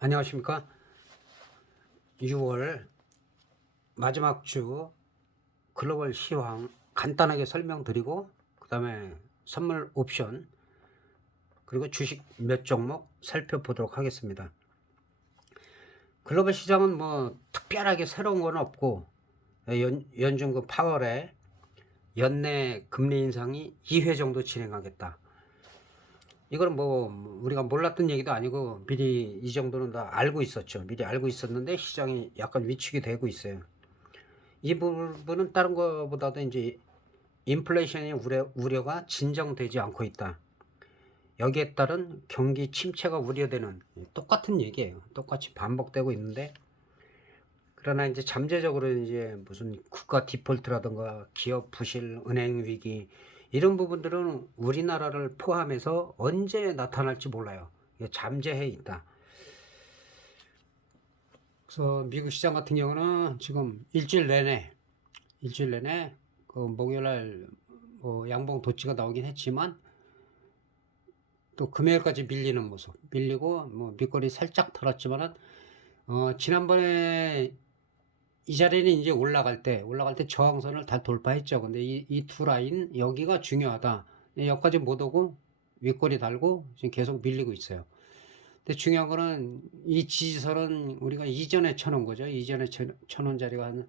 안녕하십니까. 6월 마지막 주 글로벌 시황 간단하게 설명드리고, 그 다음에 선물 옵션, 그리고 주식 몇 종목 살펴보도록 하겠습니다. 글로벌 시장은 뭐 특별하게 새로운 건 없고, 연준금 파월의 연내 금리 인상이 2회 정도 진행하겠다. 이거는 뭐 우리가 몰랐던 얘기도 아니고 미리 이 정도는 다 알고 있었죠. 미리 알고 있었는데 시장이 약간 위축이 되고 있어요. 이 부분은 다른 것보다도 이제 인플레이션의 우려가 진정되지 않고 있다. 여기에 따른 경기 침체가 우려되는, 똑같은 얘기예요. 똑같이 반복되고 있는데, 그러나 이제 잠재적으로 이제 무슨 국가 디폴트라든가 기업 부실, 은행 위기 이런 부분들은 우리나라를 포함해서 언제 나타날지 몰라요. 이게 잠재해 있다. 그래서 미국 시장 같은 경우는 지금 일주일 내내 그 목요일날 뭐 양봉 도치가 나오긴 했지만 또 금요일까지 밀리고 뭐 밑거리 살짝 털었지만은 지난번에 이 자리는 이제 올라갈 때 저항선을 다 돌파했죠. 근데 이 두 라인 여기가 중요하다. 여기까지 못 오고 윗꼬리 달고 지금 계속 밀리고 있어요. 근데 중요한 거는 이 지지선은 우리가 이전에 쳐놓은 거죠. 이전에 쳐놓은 자리가 한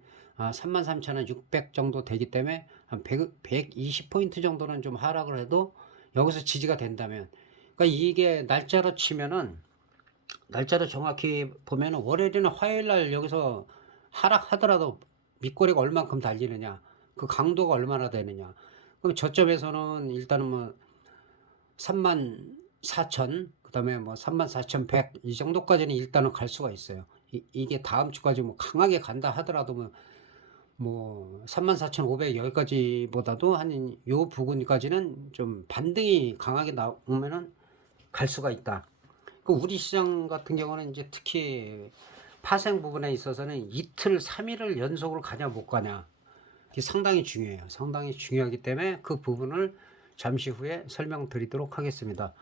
33,600 정도 되기 때문에 한 120포인트 정도는 좀 하락을 해도 여기서 지지가 된다면, 그러니까 이게 날짜로 치면은, 날짜로 정확히 보면은 월요일이나 화요일 날 여기서 하락하더라도 밑꼬리가 얼만큼 달리느냐, 그 강도가 얼마나 되느냐. 그럼 저점에서는 일단은 뭐 34,000, 그 다음에 뭐 34,100 이 정도까지는 일단은 갈 수가 있어요. 이게 다음 주까지 뭐 강하게 간다 하더라도 뭐 34,500 여기까지보다도 한 요 부근까지는 좀 반등이 강하게 나오면은 갈 수가 있다. 그 우리 시장 같은 경우는 이제 특히 파생 부분에 있어서는 이틀, 3일을 연속으로 가냐 못 가냐, 이게 상당히 중요해요. 상당히 중요하기 때문에 그 부분을 잠시 후에 설명드리도록 하겠습니다.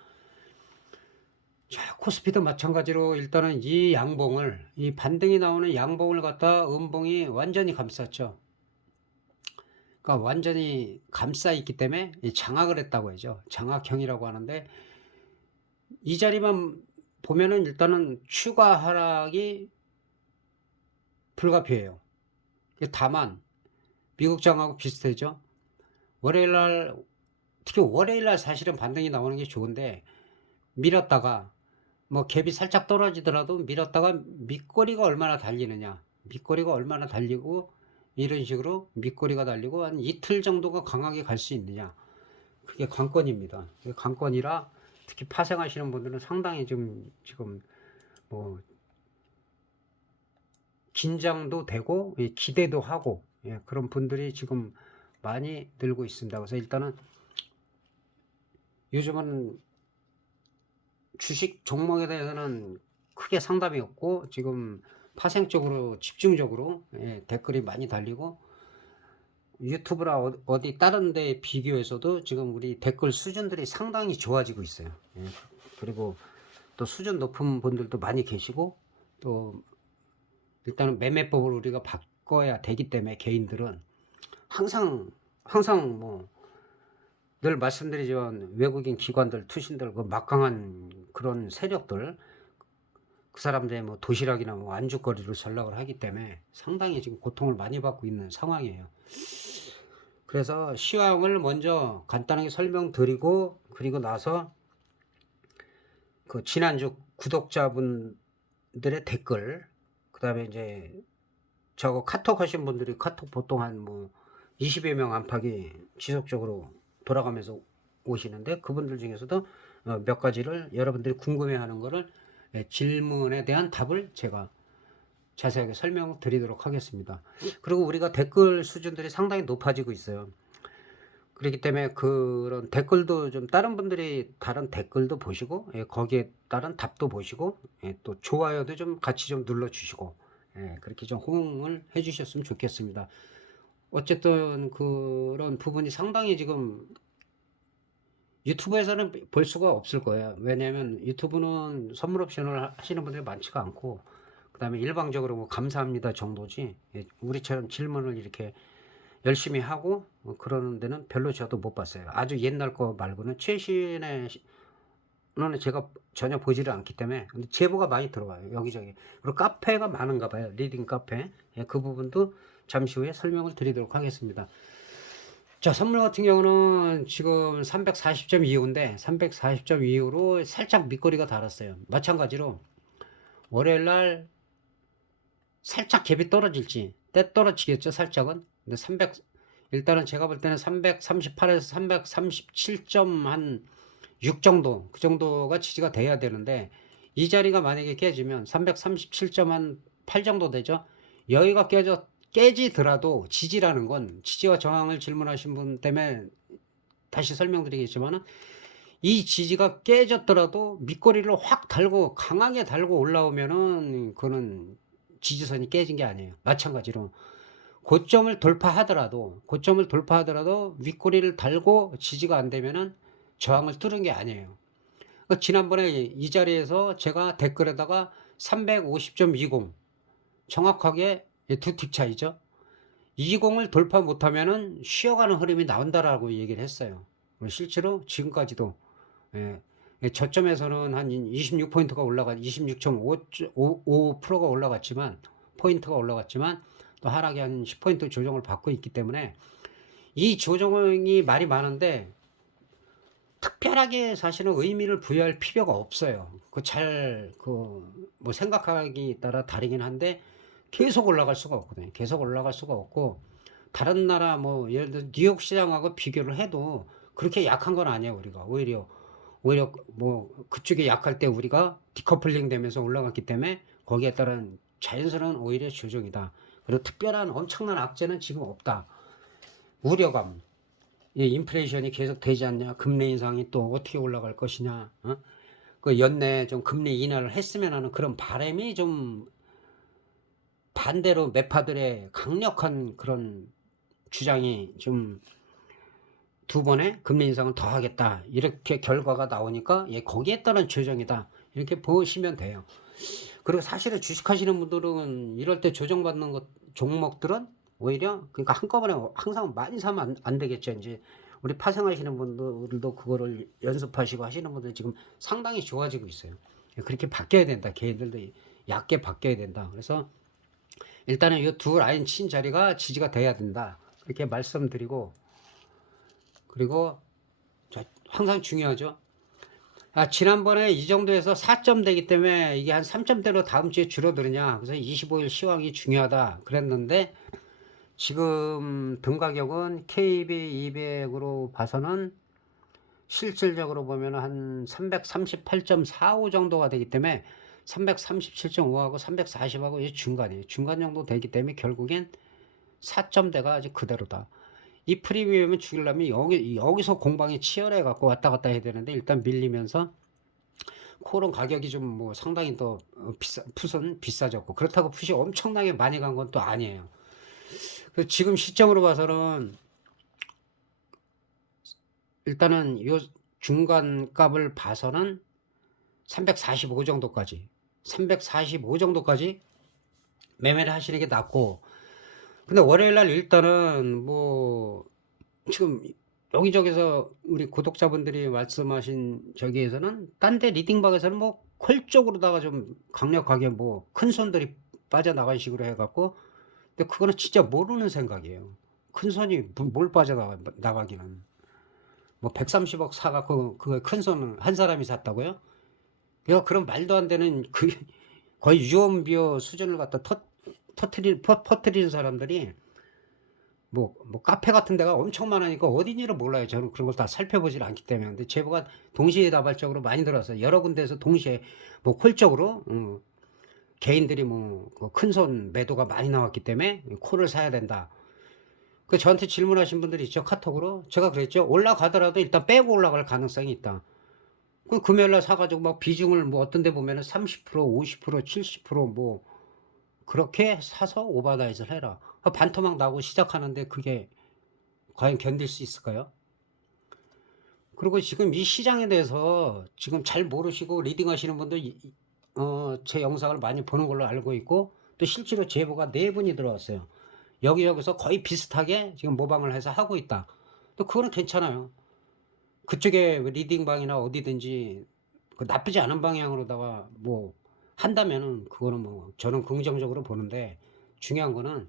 자, 코스피도 마찬가지로 일단은 이 반등이 나오는 양봉을 갖다 음봉이 완전히 감쌌죠. 그러니까 완전히 감싸 있기 때문에 장악을 했다고 하죠. 장악형이라고 하는데, 이 자리만 보면은 일단은 추가 하락이 불가피해요. 다만 미국장하고 비슷하죠. 월요일날, 특히 월요일날 사실은 반등이 나오는 게 좋은데, 밀었다가 뭐 갭이 살짝 떨어지더라도 밀었다가 밑거리가 얼마나 달리느냐, 밑거리가 얼마나 달리고 이런 식으로 밑거리가 달리고 한 이틀 정도가 강하게 갈 수 있느냐, 그게 관건입니다. 그게 관건이라 특히 파생하시는 분들은 상당히 지금 뭐 긴장도 되고 기대도 하고, 그런 분들이 지금 많이 늘고 있습니다. 그래서 일단은 요즘은 주식 종목에 대해서는 크게 상담이 없고, 지금 파생적으로 집중적으로 댓글이 많이 달리고, 유튜브나 어디 다른 데 비교해서도 지금 우리 댓글 수준들이 상당히 좋아지고 있어요. 그리고 또 수준 높은 분들도 많이 계시고, 또 일단은 매매법을 우리가 바꿔야 되기 때문에 개인들은 항상 뭐 늘 말씀드리지만 외국인 기관들, 투신들, 그 막강한 그런 세력들, 그 사람들의 뭐 도시락이나 뭐 안주거리를 전락을 하기 때문에 상당히 지금 고통을 많이 받고 있는 상황이에요. 그래서 시황을 먼저 간단하게 설명드리고, 그리고 나서 그 지난주 구독자분들의 댓글, 그 다음에 이제 저거 카톡 하신 분들이 카톡 보통 한 뭐 20여 명 안팎이 지속적으로 돌아가면서 오시는데, 그분들 중에서도 몇 가지를 여러분들이 궁금해하는 거를, 질문에 대한 답을 제가 자세하게 설명드리도록 하겠습니다. 그리고 우리가 댓글 수준들이 상당히 높아지고 있어요. 그렇기 때문에 그런 댓글도 좀 다른 분들이 다른 댓글도 보시고, 거기에 따른 답도 보시고, 또 좋아요도 좀 같이 좀 눌러주시고, 그렇게 좀 호응을 해주셨으면 좋겠습니다. 어쨌든 그런 부분이 상당히 지금 유튜브에서는 볼 수가 없을 거예요. 왜냐하면 유튜브는 선물 옵션을 하시는 분들이 많지가 않고, 그다음에 일방적으로 뭐 감사합니다 정도지, 예, 우리처럼 질문을 이렇게 열심히 하고 그러는 데는 별로 저도 못 봤어요. 아주 옛날 거 말고는 최신의 는 제가 전혀 보지를 않기 때문에. 근데 제보가 많이 들어와요, 여기저기. 그리고 카페가 많은가 봐요, 리딩 카페. 예, 그 부분도 잠시 후에 설명을 드리도록 하겠습니다. 자, 선물 같은 경우는 지금 340.25인데 340.25로 살짝 밑거리가 달았어요. 마찬가지로 월요일 날 살짝 갭이 떨어질지, 때 떨어지겠죠, 살짝은. 근데 일단은 제가 볼 때는 338에서 337점 한 6 정도, 그 정도가 지지가 돼야 되는데, 이 자리가 만약에 깨지면 337점 한 8 정도 되죠. 여기가 깨지더라도, 지지라는 건 지지와 저항을 질문하신 분 때문에 다시 설명드리겠지만은, 이 지지가 깨졌더라도 밑거리를 확 달고 강하게 달고 올라오면은 그거는 지지선이 깨진 게 아니에요. 마찬가지로 고점을 돌파하더라도 윗꼬리를 달고 지지가 안 되면은 저항을 뚫은 게 아니에요. 지난번에 이 자리에서 제가 댓글에다가 350.20 정확하게 두 틱 차이죠. 20을 돌파 못하면은 쉬어가는 흐름이 나온다라고 얘기를 했어요. 실제로 지금까지도, 예, 저점에서는 한 26%가 26.5%가 올라갔지만, 포인트가 올라갔지만, 또 하락이 한 10포인트 조정을 받고 있기 때문에, 이 조정이 말이 많은데 특별하게 사실은 의미를 부여할 필요가 없어요. 뭐 생각하기 따라 다르긴 한데, 계속 올라갈 수가 없거든요. 계속 올라갈 수가 없고, 다른 나라 뭐 예를 들어 뉴욕 시장하고 비교를 해도 그렇게 약한 건 아니에요. 우리가 오히려 뭐 그쪽에 약할 때 우리가 디커플링 되면서 올라갔기 때문에 거기에 따른 자연스러운 오히려 조정이다. 그리고 특별한 엄청난 악재는 지금 없다. 우려감, 인플레이션이 계속 되지 않냐, 금리 인상이 또 어떻게 올라갈 것이냐, 그 연내 좀 금리 인하를 했으면 하는 그런 바람이 좀, 반대로 매파들의 강력한 그런 주장이 좀, 두 번의 금리 인상을 더 하겠다, 이렇게 결과가 나오니까, 예, 거기에 따른 조정이다, 이렇게 보시면 돼요. 그리고 사실은 주식하시는 분들은 이럴 때 조정받는 종목들은 오히려, 그러니까 한꺼번에 항상 많이 사면 안 되겠죠. 이제 우리 파생하시는 분들도 그거를 연습하시고 하시는 분들 지금 상당히 좋아지고 있어요. 그렇게 바뀌어야 된다. 개인들도 얕게 바뀌어야 된다. 그래서 일단은 이 두 라인 친 자리가 지지가 돼야 된다, 그렇게 말씀드리고, 그리고 항상 중요하죠. 지난번에 이 정도에서 4점 되기 때문에 이게 한 3점대로 다음 주에 줄어드느냐, 그래서 25일 시황이 중요하다 그랬는데, 지금 등 가격은 KB200으로 봐서는 실질적으로 보면 한 338.45 정도가 되기 때문에, 337.5하고 340하고 이 중간이에요. 중간 정도 되기 때문에 결국엔 4점대가 아직 그대로다. 이 프리미엄을 죽이려면 여기서 공방이 치열해 갖고 왔다 갔다 해야 되는데, 일단 밀리면서 코론 가격이 좀 뭐 상당히 더 풋은 비싸졌고, 그렇다고 풋이 엄청나게 많이 간 건 또 아니에요. 지금 시점으로 봐서는 일단은 요 중간 값을 봐서는 345 정도까지 매매를 하시는 게 낫고, 근데 월요일 날 일단은 뭐 지금 여기저기서 우리 구독자분들이 말씀하신 저기에서는, 딴 데 리딩방에서는 뭐 콜 쪽으로다가 좀 강력하게 뭐 큰 손들이 빠져나간 식으로 해갖고, 근데 그거는 진짜 모르는 생각이에요. 큰 손이 뭘 빠져나가기는. 뭐 130억 사갖고 그 큰 손은 한 사람이 샀다고요? 그런 말도 안 되는, 거의 유언비어 수준을 갖다 퍼뜨리는 사람들이, 뭐 카페 같은 데가 엄청 많으니까 어딘지를 몰라요. 저는 그런 걸 다 살펴보질 않기 때문에. 근데 제보가 동시다발적으로 많이 들어왔어요. 여러 군데에서 동시에 뭐 콜적으로, 개인들이 뭐 큰 손 매도가 많이 나왔기 때문에 콜을 사야 된다. 저한테 질문하신 분들이 있죠, 카톡으로. 제가 그랬죠. 올라가더라도 일단 빼고 올라갈 가능성이 있다. 금요일날 사가지고 막 비중을 뭐 어떤 데 보면은 30%, 50%, 70%뭐 그렇게 사서 오버나잇을 해라. 반토막 나고 시작하는데 그게 과연 견딜 수 있을까요? 그리고 지금 이 시장에 대해서 지금 잘 모르시고 리딩 하시는 분들 제 영상을 많이 보는 걸로 알고 있고, 또 실제로 제보가 4분이 들어왔어요. 여기저기서 거의 비슷하게 지금 모방을 해서 하고 있다. 또 그거는 괜찮아요. 그쪽에 리딩 방이나 어디든지 그 나쁘지 않은 방향으로다가 뭐 한다면은 그거는 뭐 저는 긍정적으로 보는데, 중요한 거는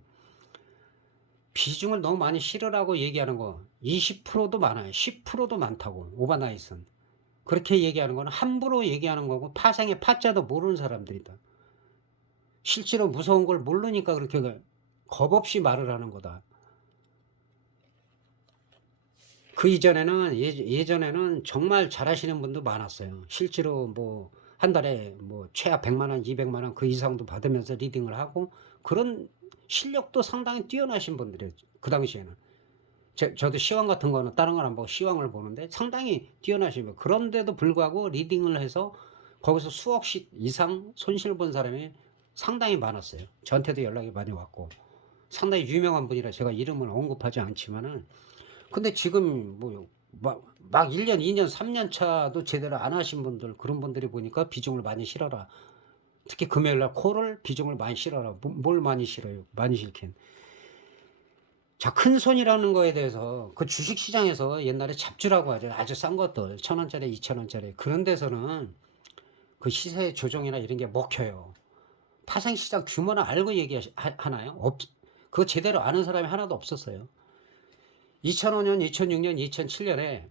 비중을 너무 많이 실으라고 얘기하는 거. 20%도 많아요. 10%도 많다고, 오버나잇은. 그렇게 얘기하는 거는 함부로 얘기하는 거고, 파생의 파자도 모르는 사람들이다. 실제로 무서운 걸 모르니까 그렇게 겁없이 말을 하는 거다. 그 이전에는 예전에는 정말 잘하시는 분도 많았어요. 실제로 뭐 한 달에 뭐 최하 100만 원, 200만 원 그 이상도 받으면서 리딩을 하고, 그런 실력도 상당히 뛰어나신 분들이었죠. 그 당시에는. 저도 시황 같은 거는 다른 건 안 보고 시황을 보는데 상당히 뛰어나신 분. 그런데도 불구하고 리딩을 해서 거기서 수억씩 이상 손실 본 사람이 상당히 많았어요. 저한테도 연락이 많이 왔고. 상당히 유명한 분이라 제가 이름을 언급하지 않지만은, 근데 지금 뭐 막 1년, 2년, 3년 차도 제대로 안 하신 분들, 그런 분들이 보니까 비중을 많이 실어라. 특히 금요일 날 콜을 비중을 많이 실어라. 뭘 많이 실어요? 많이 실긴. 자, 큰손이라는 거에 대해서 그 주식 시장에서 옛날에 잡주라고 하죠. 아주 싼 것들 1,000원짜리, 2,000원짜리 그런 데서는 그 시세 조정이나 이런 게 먹혀요. 파생시장 규모는 알고 얘기하나요? 그거 제대로 아는 사람이 하나도 없었어요. 2005년, 2006년, 2007년에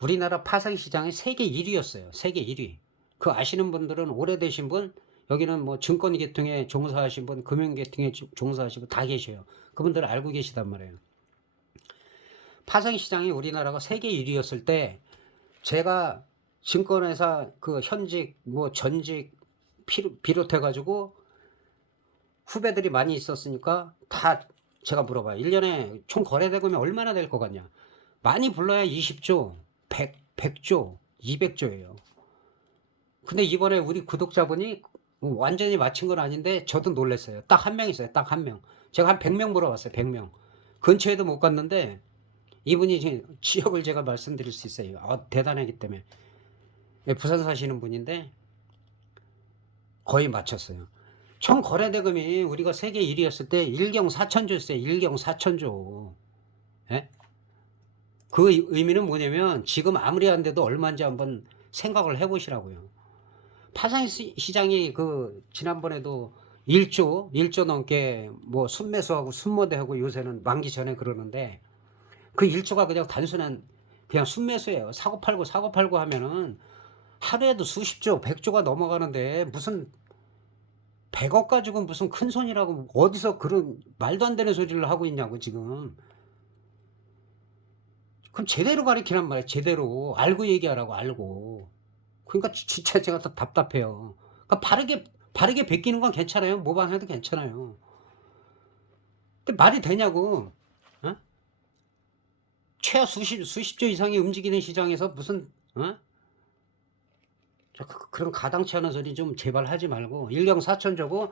우리나라 파생시장이 세계 1위였어요. 세계 1위. 그 아시는 분들은, 오래되신 분, 여기는 뭐 증권계통에 종사하신 분, 금융계통에 종사하신 분 다 계셔요. 그분들 알고 계시단 말이에요. 파생시장이 우리나라가 세계 1위였을 때, 제가 증권회사 그 현직, 뭐 전직 비롯해가지고 후배들이 많이 있었으니까 다 제가 물어봐요. 1년에 총 거래대금이 얼마나 될 것 같냐. 많이 불러야 20조, 100조, 200조예요. 근데 이번에 우리 구독자분이 완전히 맞힌 건 아닌데 저도 놀랐어요. 딱 한 명 있어요. 딱 한 명. 제가 한 100명 물어봤어요. 100명. 근처에도 못 갔는데 이분이 지역을 제가 말씀드릴 수 있어요. 대단하기 때문에. 부산 사시는 분인데 거의 맞췄어요. 총 거래대금이 우리가 세계 1위였을 때 1경 4천조였어요. 1경 4천조. 예? 그 의미는 뭐냐면 지금 아무리 안 돼도 얼마인지 한번 생각을 해보시라고요. 파생시장이 그 지난번에도 1조 넘게 뭐 순매수하고 순모대하고 요새는 만기 전에 그러는데, 그 1조가 그냥 단순한 그냥 순매수예요. 사고 팔고 하면은 하루에도 수십조, 100조가 넘어가는데 무슨 100억 가지고 무슨 큰 손이라고 어디서 그런 말도 안 되는 소리를 하고 있냐고 지금. 그럼 제대로 가르치란 말이야. 제대로 알고 얘기하라고, 알고. 그러니까 진짜 제가 더 답답해요. 그러니까 바르게 베끼는 건 괜찮아요. 모방해도 괜찮아요. 근데 말이 되냐고. 어? 최하 수십조 이상이 움직이는 시장에서 무슨 그런 가당치 않은 소리 좀 제발 하지 말고. 1경 4천조고,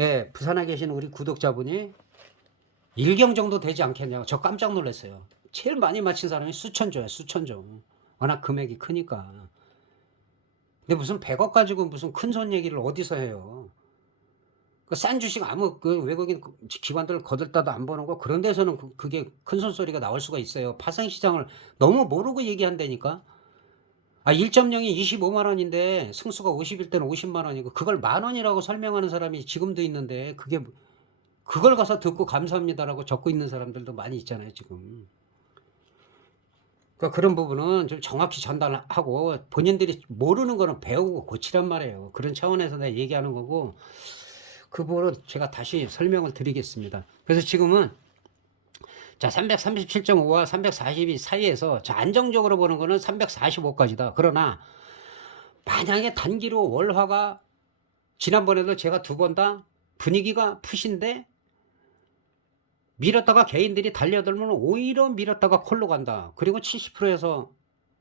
예, 부산에 계신 우리 구독자분이 1경 정도 되지 않겠냐고. 저 깜짝 놀랐어요. 제일 많이 맞힌 사람이 수천조야, 수천조. 워낙 금액이 크니까. 근데 무슨 100억 가지고 무슨 큰손 얘기를 어디서 해요. 그 싼 주식 그 외국인 기관들 거들떠도 안 보는 거, 그런 데서는 그게 큰손 소리가 나올 수가 있어요. 파생시장을 너무 모르고 얘기한다니까. 1.0이 25만 원인데 승수가 50일 때는 50만 원이고, 그걸 만 원이라고 설명하는 사람이 지금도 있는데, 그걸 가서 듣고 감사합니다라고 적고 있는 사람들도 많이 있잖아요, 지금. 그러니까 그런 부분은 좀 정확히 전달하고, 본인들이 모르는 거는 배우고 고치란 말이에요. 그런 차원에서 내가 얘기하는 거고, 그 부분은 제가 다시 설명을 드리겠습니다. 그래서 지금은 자, 337.5와 342 사이에서 자, 안정적으로 보는 거는 345까지다. 그러나 만약에 단기로 월화가, 지난번에도 제가 2번 다 분위기가 푸신데 밀었다가 개인들이 달려들면 오히려 밀었다가 콜로 간다. 그리고 70%에서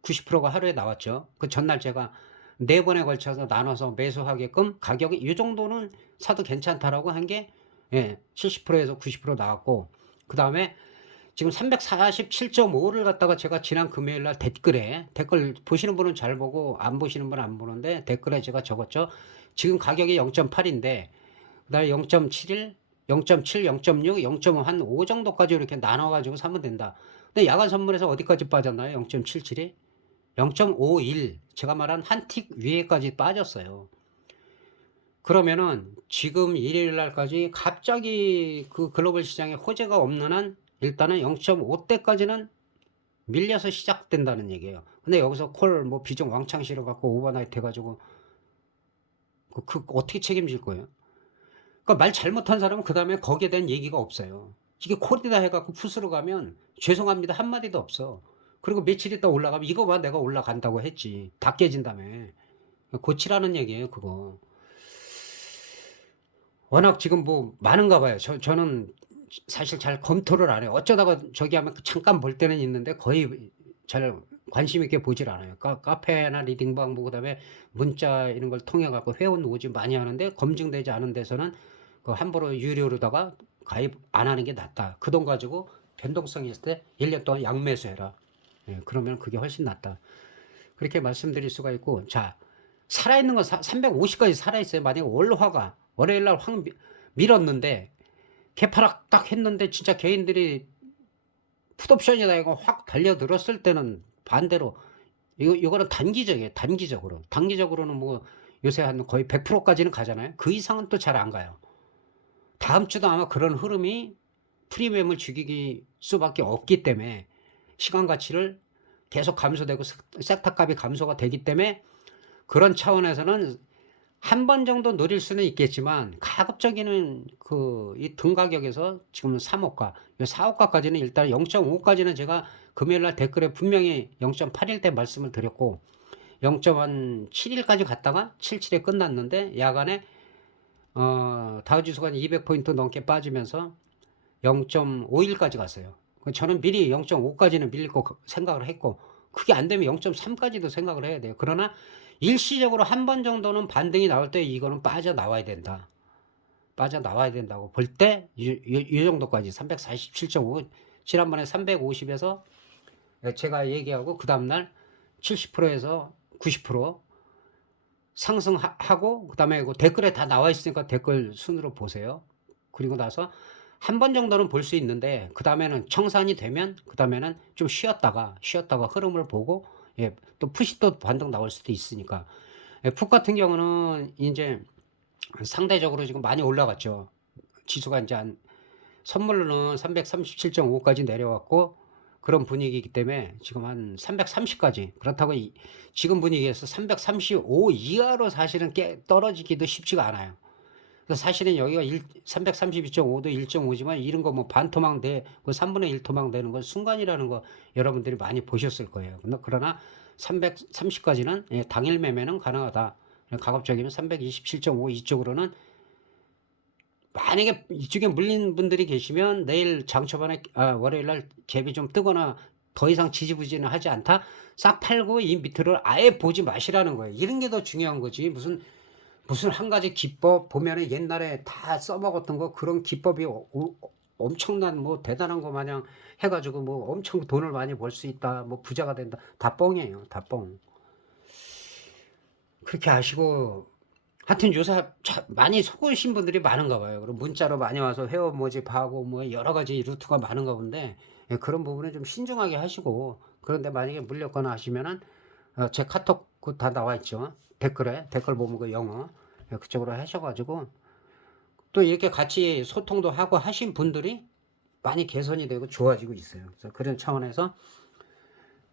90%가 하루에 나왔죠. 그 전날 제가 4번에 걸쳐서 나눠서 매수하게끔 가격이 이 정도는 사도 괜찮다라고 한 게, 예, 70%에서 90% 나왔고, 그 다음에 지금 347.5를 갖다가 제가 지난 금요일 날 댓글에 댓글 보시는 분은 잘 보고 안 보시는 분은 안 보는데 댓글에 제가 적었죠. 지금 가격이 0.8인데 그다음에 0.71, 0.7, 0.6, 0.5 한 5 정도까지 이렇게 나눠 가지고 사면 된다. 근데 야간 선물에서 어디까지 빠졌나요? 0.77이? 0.51 제가 말한 한 틱 위에까지 빠졌어요. 그러면은 지금 일요일 날까지 갑자기 그 글로벌 시장에 호재가 없는 한 일단은 0.5대까지는 밀려서 시작된다는 얘기예요. 근데 여기서 콜 뭐 비중 왕창 실어 갖고 오버나이트 해 가지고 그 어떻게 책임질 거예요? 그러니까 말 잘못한 사람은 그다음에 거기에 대한 얘기가 없어요. 이게 콜이다 해 갖고 푸스로 가면 죄송합니다 한마디도 없어. 그리고 며칠 있다 올라가면 이거 봐 내가 올라간다고 했지. 다 깨진다며. 고치라는 얘기예요 그거. 워낙 지금 뭐 많은가 봐요. 저는 사실 잘 검토를 안 해요. 어쩌다가 저기 하면 잠깐 볼 때는 있는데 거의 잘 관심 있게 보질 않아요. 카페나 리딩방 보고 그다음에 문자 이런 걸 통해 갖고 회원 오지 많이 하는데 검증되지 않은 데서는 그 함부로 유료로다가 가입 안 하는 게 낫다. 그 돈 가지고 변동성이 있을 때 1년 동안 양매수해라. 예, 그러면 그게 훨씬 낫다. 그렇게 말씀드릴 수가 있고, 자, 살아있는 건 350까지 살아있어요. 만약에 월화가 월요일 날 확 밀었는데 개파락 딱 했는데 진짜 개인들이 풋옵션이다 이거 확 달려들었을 때는 반대로 이거는 단기적이에요. 단기적으로는 뭐 요새 한 거의 100%까지는 가잖아요. 그 이상은 또 잘 안 가요. 다음 주도 아마 그런 흐름이 프리미엄을 죽이기 수밖에 없기 때문에 시간 가치를 계속 감소되고 섹터 값이 감소가 되기 때문에 그런 차원에서는 한 번 정도 노릴 수는 있겠지만 가급적이는 그 이 등 가격에서 지금 3호가, 4호가까지는 일단 0.5까지는 제가 금요일 날 댓글에 분명히 0.8일 때 말씀을 드렸고 0.7일까지 갔다가 77에 끝났는데 야간에 다우지수가 200포인트 넘게 빠지면서 0.51까지 갔어요. 저는 미리 0.5까지는 밀릴 거 생각을 했고 그게 안 되면 0.3까지도 생각을 해야 돼요. 그러나 일시적으로 한 번 정도는 반등이 나올 때 이거는 빠져나와야 된다. 빠져나와야 된다고 볼 때 이 정도까지 347.5 지난번에 350에서 제가 얘기하고 그 다음날 70%에서 90% 상승하고 그 다음에 댓글에 다 나와 있으니까 댓글 순으로 보세요. 그리고 나서 한 번 정도는 볼 수 있는데 그 다음에는 청산이 되면 그 다음에는 좀 쉬었다가 흐름을 보고 예, 또 풋이 또 반등 나올 수도 있으니까 예, 풋 같은 경우는 이제 상대적으로 지금 많이 올라갔죠. 지수가 이제 한 선물로는 337.5까지 내려왔고 그런 분위기이기 때문에 지금 한 330까지 그렇다고 지금 분위기에서 335 이하로 사실은 떨어지기도 쉽지가 않아요. 그래서 사실은 여기가 332.5도 1.5지만 이런 거 뭐 반토막 그 3분의 1 토막 되는 건 순간이라는 거 여러분들이 많이 보셨을 거예요. 그러나 330까지는 예, 당일 매매는 가능하다. 가급적이면 327.5 이쪽으로는 만약에 이쪽에 물린 분들이 계시면 내일 장초반에 월요일 날 갭이 좀 뜨거나 더 이상 지지부진을 하지 않다. 싹 팔고 이 밑으로 아예 보지 마시라는 거예요. 이런 게 더 중요한 거지. 무슨 한 가지 기법 보면은 옛날에 다 써먹었던 거 그런 기법이 엄청난 뭐 대단한 거 마냥 해가지고 뭐 엄청 돈을 많이 벌 수 있다. 뭐 부자가 된다. 다 뻥이에요. 다 뻥. 그렇게 아시고 하여튼 요새 많이 속으신 분들이 많은가 봐요. 그리고 문자로 많이 와서 회원 모집하고 뭐 여러 가지 루트가 많은가 본데 예, 그런 부분에 좀 신중하게 하시고 그런데 만약에 물렸거나 하시면은 제 카톡 다 나와 있죠. 댓글 보면 그 영어 예, 그쪽으로 하셔가지고 또 이렇게 같이 소통도 하고 하신 분들이 많이 개선이 되고 좋아지고 있어요. 그래서 그런 차원에서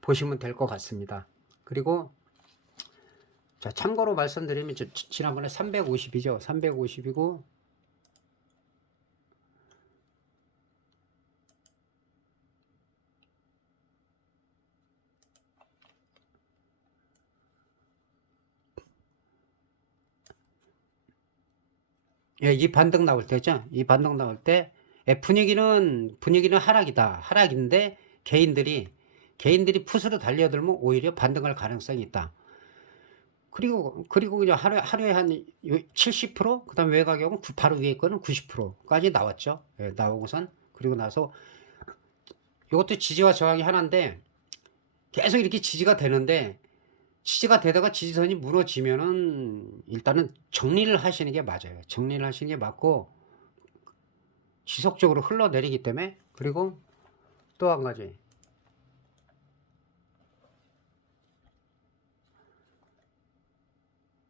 보시면 될 것 같습니다. 그리고 자, 참고로 말씀드리면 지난번에 350이죠. 350이고 예, 이 반등 나올 때죠. 이 반등 나올 때 예, 분위기는 하락이다. 하락인데 개인들이 풋으로 달려들면 오히려 반등할 가능성이 있다. 그리고 그냥 하루에 한 70%, 그다음 외 가격은 바로 위에 거는 90%까지 나왔죠. 예, 나오고선 그리고 나서 이것도 지지와 저항이 하나인데 계속 이렇게 지지가 되는데 지지가 되다가 지지선이 무너지면은 일단은 정리를 하시는 게 맞아요. 정리를 하시는 게 맞고 지속적으로 흘러내리기 때문에. 그리고 또 한 가지,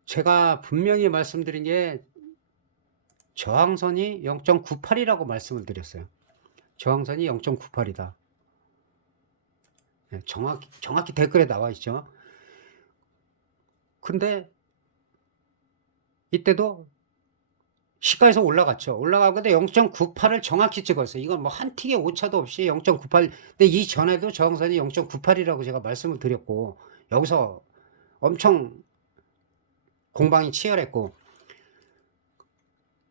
제가 분명히 말씀드린 게 저항선이 0.98이라고 말씀을 드렸어요. 저항선이 0.98이다. 정확히 댓글에 나와 있죠. 근데 이때도 시가에서 올라갔죠. 올라가는데 0.98을 정확히 찍었어요. 이건 뭐 한 틱의 오차도 없이 0.98. 근데 이전에도 저항선이 0.98이라고 제가 말씀을 드렸고, 여기서 엄청 공방이 치열했고,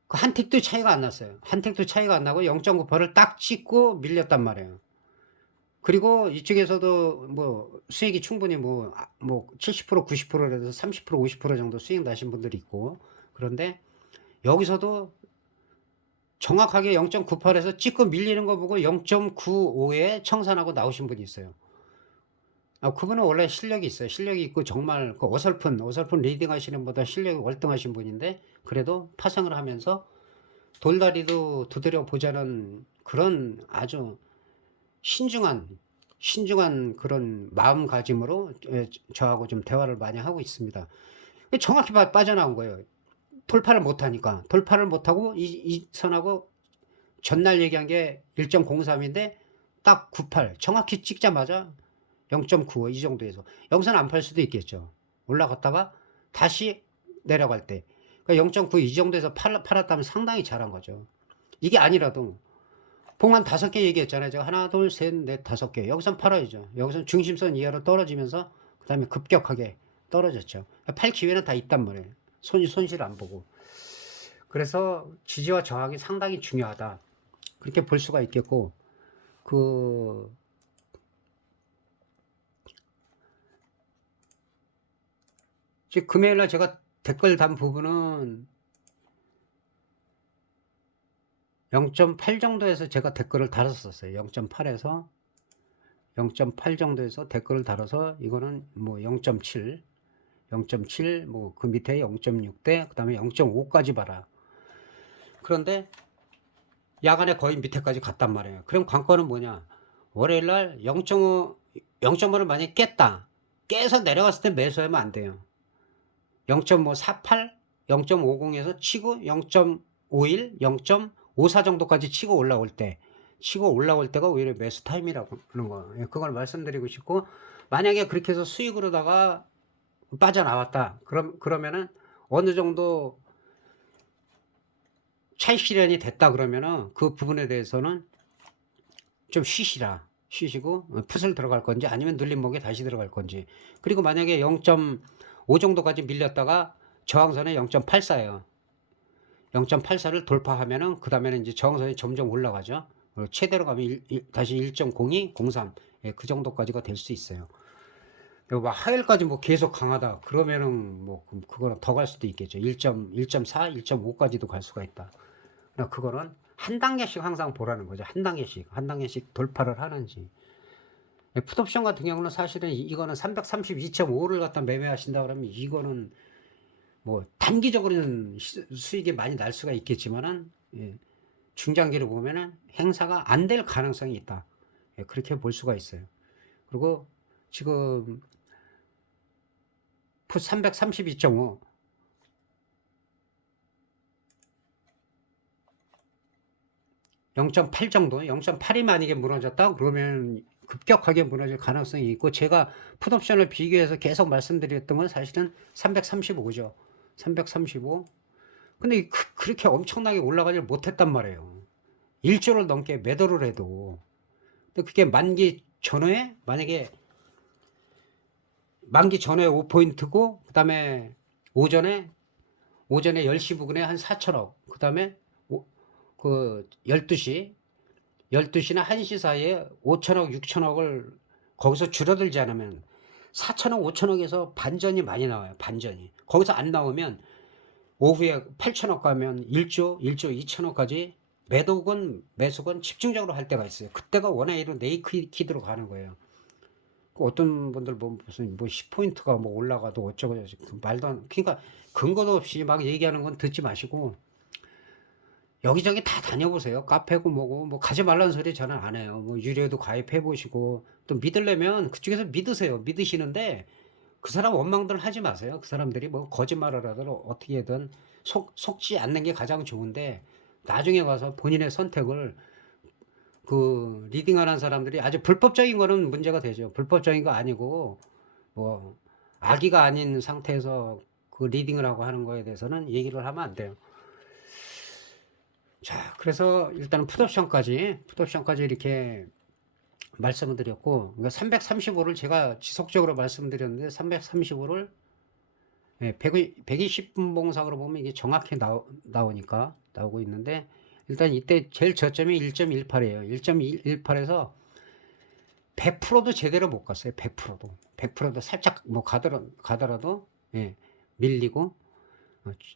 그 한 틱도 차이가 안 났어요. 한 틱도 차이가 안 나고 0.98을 딱 찍고 밀렸단 말이에요. 그리고 이쪽에서도 뭐 수익이 충분히 뭐 70% 90%라도 30% 50% 정도 수익 나신 분들이 있고, 그런데 여기서도 정확하게 0.98에서 찍고 밀리는 거 보고 0.95에 청산하고 나오신 분이 있어요. 그분은 원래 실력이 있어요. 실력이 있고 정말 그 어설픈 리딩 하시는 분보다 실력이 월등하신 분인데, 그래도 파생을 하면서 돌다리도 두드려 보자는 그런 아주 신중한 그런 마음가짐으로 저하고 좀 대화를 많이 하고 있습니다. 정확히 빠져나온 거예요. 돌파를 못하니까. 돌파를 못하고 이 선하고 전날 얘기한 게 1.03인데 딱 98 정확히 찍자마자 0.95 이 정도에서 여기서는 안 팔 수도 있겠죠. 올라갔다가 다시 내려갈 때, 그러니까 0.9 이 정도에서 팔았다면 상당히 잘한 거죠. 이게 아니라도 봉한 5개 얘기했잖아요. 제가 하나 둘 셋 넷 5개, 여기선 팔아야죠. 여기선 중심선 이하로 떨어지면서 그 다음에 급격하게 떨어졌죠. 팔 기회는 다 있단 말이에요. 손실 안 보고. 그래서 지지와 저항이 상당히 중요하다, 그렇게 볼 수가 있겠고, 지금 금요일날 제가 댓글 단 부분은 0.8 정도에서 제가 댓글을 달았었어요. 0.8에서 0.8 정도에서 댓글을 달아서 이거는 뭐 0.7 뭐 그 밑에 0.6대 그 다음에 0.5까지 봐라. 그런데 야간에 거의 밑에까지 갔단 말이에요. 그럼 관건은 뭐냐, 월요일날 0.5를 만약에 깨서 내려갔을 때 매수하면 안 돼요. 0.48 0.50에서 치고 0.51 0.54 정도까지 치고 올라올 때가 오히려 매수 타임이라고 하는 거예요. 그걸 말씀드리고 싶고, 만약에 그렇게 해서 수익으로다가 빠져나왔다 그러면은 어느 정도 차익 실현이 됐다 그러면은 그 부분에 대해서는 좀 쉬시고 풋을 들어갈 건지 아니면 눌림목에 다시 들어갈 건지. 그리고 만약에 0.5 정도까지 밀렸다가 저항선에 0.84예요. 0.84를 돌파하면은 그 다음에는 이제 저항선이 점점 올라가죠. 최대로 가면 다시 1.02, 03, 그 정도까지가 될 수 있어요. 막 하일까지 뭐 계속 강하다 그러면은 뭐 그거는 더 갈 수도 있겠죠. 1.4, 1.5까지도 갈 수가 있다. 그러니까 그거는 한 단계씩 항상 보라는 거죠. 한 단계씩 돌파를 하는지. 풋옵션 같은 경우는 사실은 이거는 332.5를 갖다 매매하신다 그러면 이거는 뭐 단기적으로는 수익이 많이 날 수가 있겠지만은, 중장기로 보면은 행사가 안 될 가능성이 있다. 그렇게 볼 수가 있어요. 그리고 지금 풋 332.5 0.8 정도, 0.8이 만약에 무너졌다 그러면 급격하게 무너질 가능성이 있고, 제가 풋옵션을 비교해서 계속 말씀드렸던 건 사실은 335죠. 335. 근데 그렇게 엄청나게 올라가지 못했단 말이에요. 1조를 넘게 매도를 해도. 근데 그게 만기 전후에, 만약에 만기 전후에 5포인트고 그 다음에 오전에 10시 부근에 한 4천억, 그 다음에 그 12시나 1시 사이에 5천억 6천억을 거기서 줄어들지 않으면 4천억 5천억에서 반전이 많이 나와요. 반전이 거기서 안 나오면 오후에 8천억 가면 1조 2천억까지 매독은 매수건 집중적으로 할 때가 있어요. 그때가 원웨이로 네이키드로 가는 거예요. 어떤 분들 뭐 무슨 뭐 10포인트가 뭐 올라가도 어쩌고 저쩌고 말도 안, 그러니까 근거도 없이 막 얘기하는 건 듣지 마시고 여기저기 다 다녀보세요. 카페고 뭐고 뭐 가지 말라는 소리 저는 안 해요. 뭐 유료도 가입해 보시고 또 믿으려면 그쪽에서 믿으세요. 믿으시는데 그 사람 원망들 하지 마세요. 그 사람들이 뭐 거짓말을 하더라도 어떻게든 속지 않는 게 가장 좋은데 나중에 가서 본인의 선택을 그 리딩하는 사람들이 아주 불법적인 거는 문제가 되죠. 불법적인 거 아니고 뭐 악의가 아닌 상태에서 그 리딩을 하고 하는 거에 대해서는 얘기를 하면 안 돼요. 자, 그래서 일단은 풋옵션까지 이렇게 말씀을 드렸고, 그러니까 335를 제가 지속적으로 말씀드렸는데, 335를 120분 봉상으로 보면 이게 정확히 나오고 있는데, 일단 이때 제일 저점이 1.18이에요. 1.18에서 100%도 제대로 못 갔어요. 100%도 살짝 뭐 가더라도 밀리고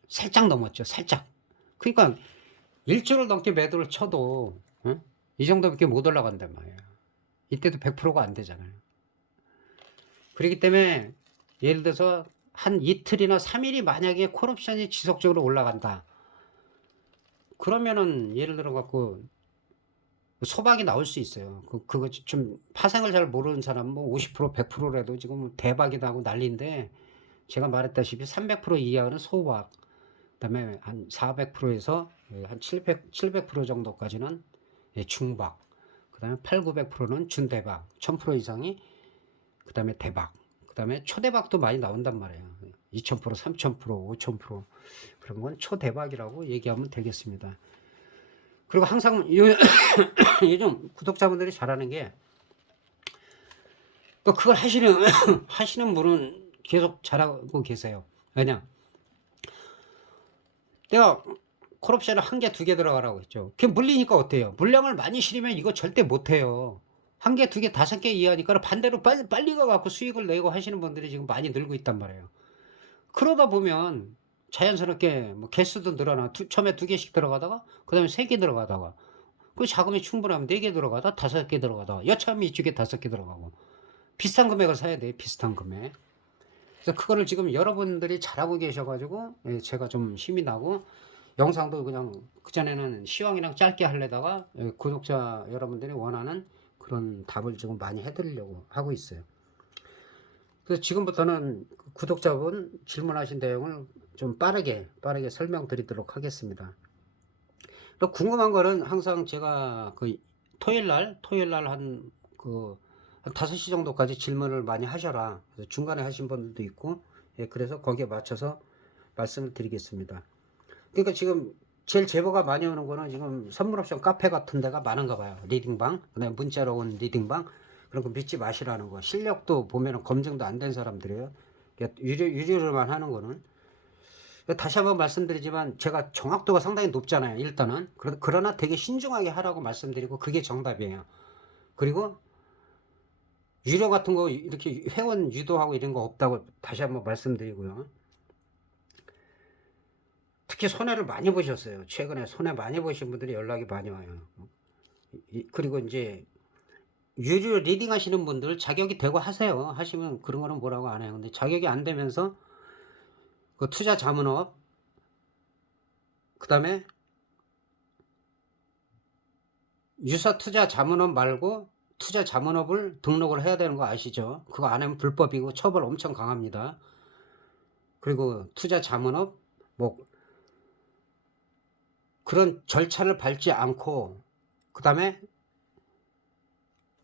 살짝 넘었죠. 살짝. 그러니까 일주를 넘게 매도를 쳐도 이 정도밖에 못 올라간단 말이에요. 이때도 100%가 안 되잖아요. 그렇기 때문에 예를 들어서 한 이틀이나 3일이 만약에 콜옵션이 지속적으로 올라간다. 그러면은 예를 들어 갖고 소박이 나올 수 있어요. 그거 좀 파생을 잘 모르는 사람 뭐 50% 100%라도 지금 대박이 나고 난리인데 제가 말했다시피 300% 이하는 소박, 그다음에 한 400%에서 한 700% 정도까지는 중박, 그다음에 8, 900%는 준대박, 1000% 이상이 그다음에 대박, 그다음에 초대박도 많이 나온단 말이에요. 2000%, 3000%, 5000% 그런 건 초대박이라고 얘기하면 되겠습니다. 그리고 항상 요즘 구독자분들이 잘하는 게 또 그걸 하시는 분은 계속 잘하고 계세요. 왜냐? 내가 콜옵션을 1개, 2개 들어가라고 했죠. 그게 물리니까 어때요? 물량을 많이 실으면 이거 절대 못해요. 1개, 2개, 5개 이하니까 반대로 빨리 가갖고 수익을 내고 하시는 분들이 지금 많이 늘고 있단 말이에요. 그러다 보면 자연스럽게 뭐 개수도 늘어나. 처음에 2개씩 들어가다가 그 다음에 3개 들어가다가 그 자금이 충분하면 4개 들어가다 5개 들어가다가 여차하면 이쪽에 5개 들어가고 비슷한 금액을 사야 돼요. 비슷한 금액. 그래서 그거를 지금 여러분들이 잘하고 계셔가지고 제가 좀 힘이 나고 영상도 그냥 그전에는 시황이랑 짧게 하려다가 구독자 여러분들이 원하는 그런 답을 지금 많이 해드리려고 하고 있어요. 그래서 지금부터는 구독자분 질문하신 내용을 좀 빠르게 설명드리도록 하겠습니다. 궁금한 거는 항상 제가 그 토요일 날 한 5시 정도까지 질문을 많이 하셔라. 그래서 중간에 하신 분들도 있고, 그래서 거기에 맞춰서 말씀을 드리겠습니다. 그러니까 지금 제일 제보가 많이 오는 거는 지금 선물옵션 카페 같은 데가 많은가 봐요. 리딩방, 그다음에 문자로 온 리딩방, 그런 거 믿지 마시라는 거. 실력도 보면은 검증도 안 된 사람들이에요. 유료로만 하는 거는. 다시 한번 말씀드리지만 제가 정확도가 상당히 높잖아요. 일단은. 그러나 되게 신중하게 하라고 말씀드리고 그게 정답이에요. 그리고 유료 같은 거 이렇게 회원 유도하고 이런 거 없다고 다시 한번 말씀드리고요. 특히 손해를 많이 보셨어요. 최근에 손해 많이 보신 분들이 연락이 많이 와요. 그리고 이제 유료 리딩 하시는 분들 자격이 되고 하시면 그런 거는 뭐라고 안 해요. 근데 자격이 안 되면서 그 투자 자문업, 그 다음에 유사 투자 자문업 말고 투자 자문업을 등록을 해야 되는 거 아시죠? 그거 안 하면 불법이고 처벌 엄청 강합니다. 그리고 투자 자문업 뭐 그런 절차를 밟지 않고 그 다음에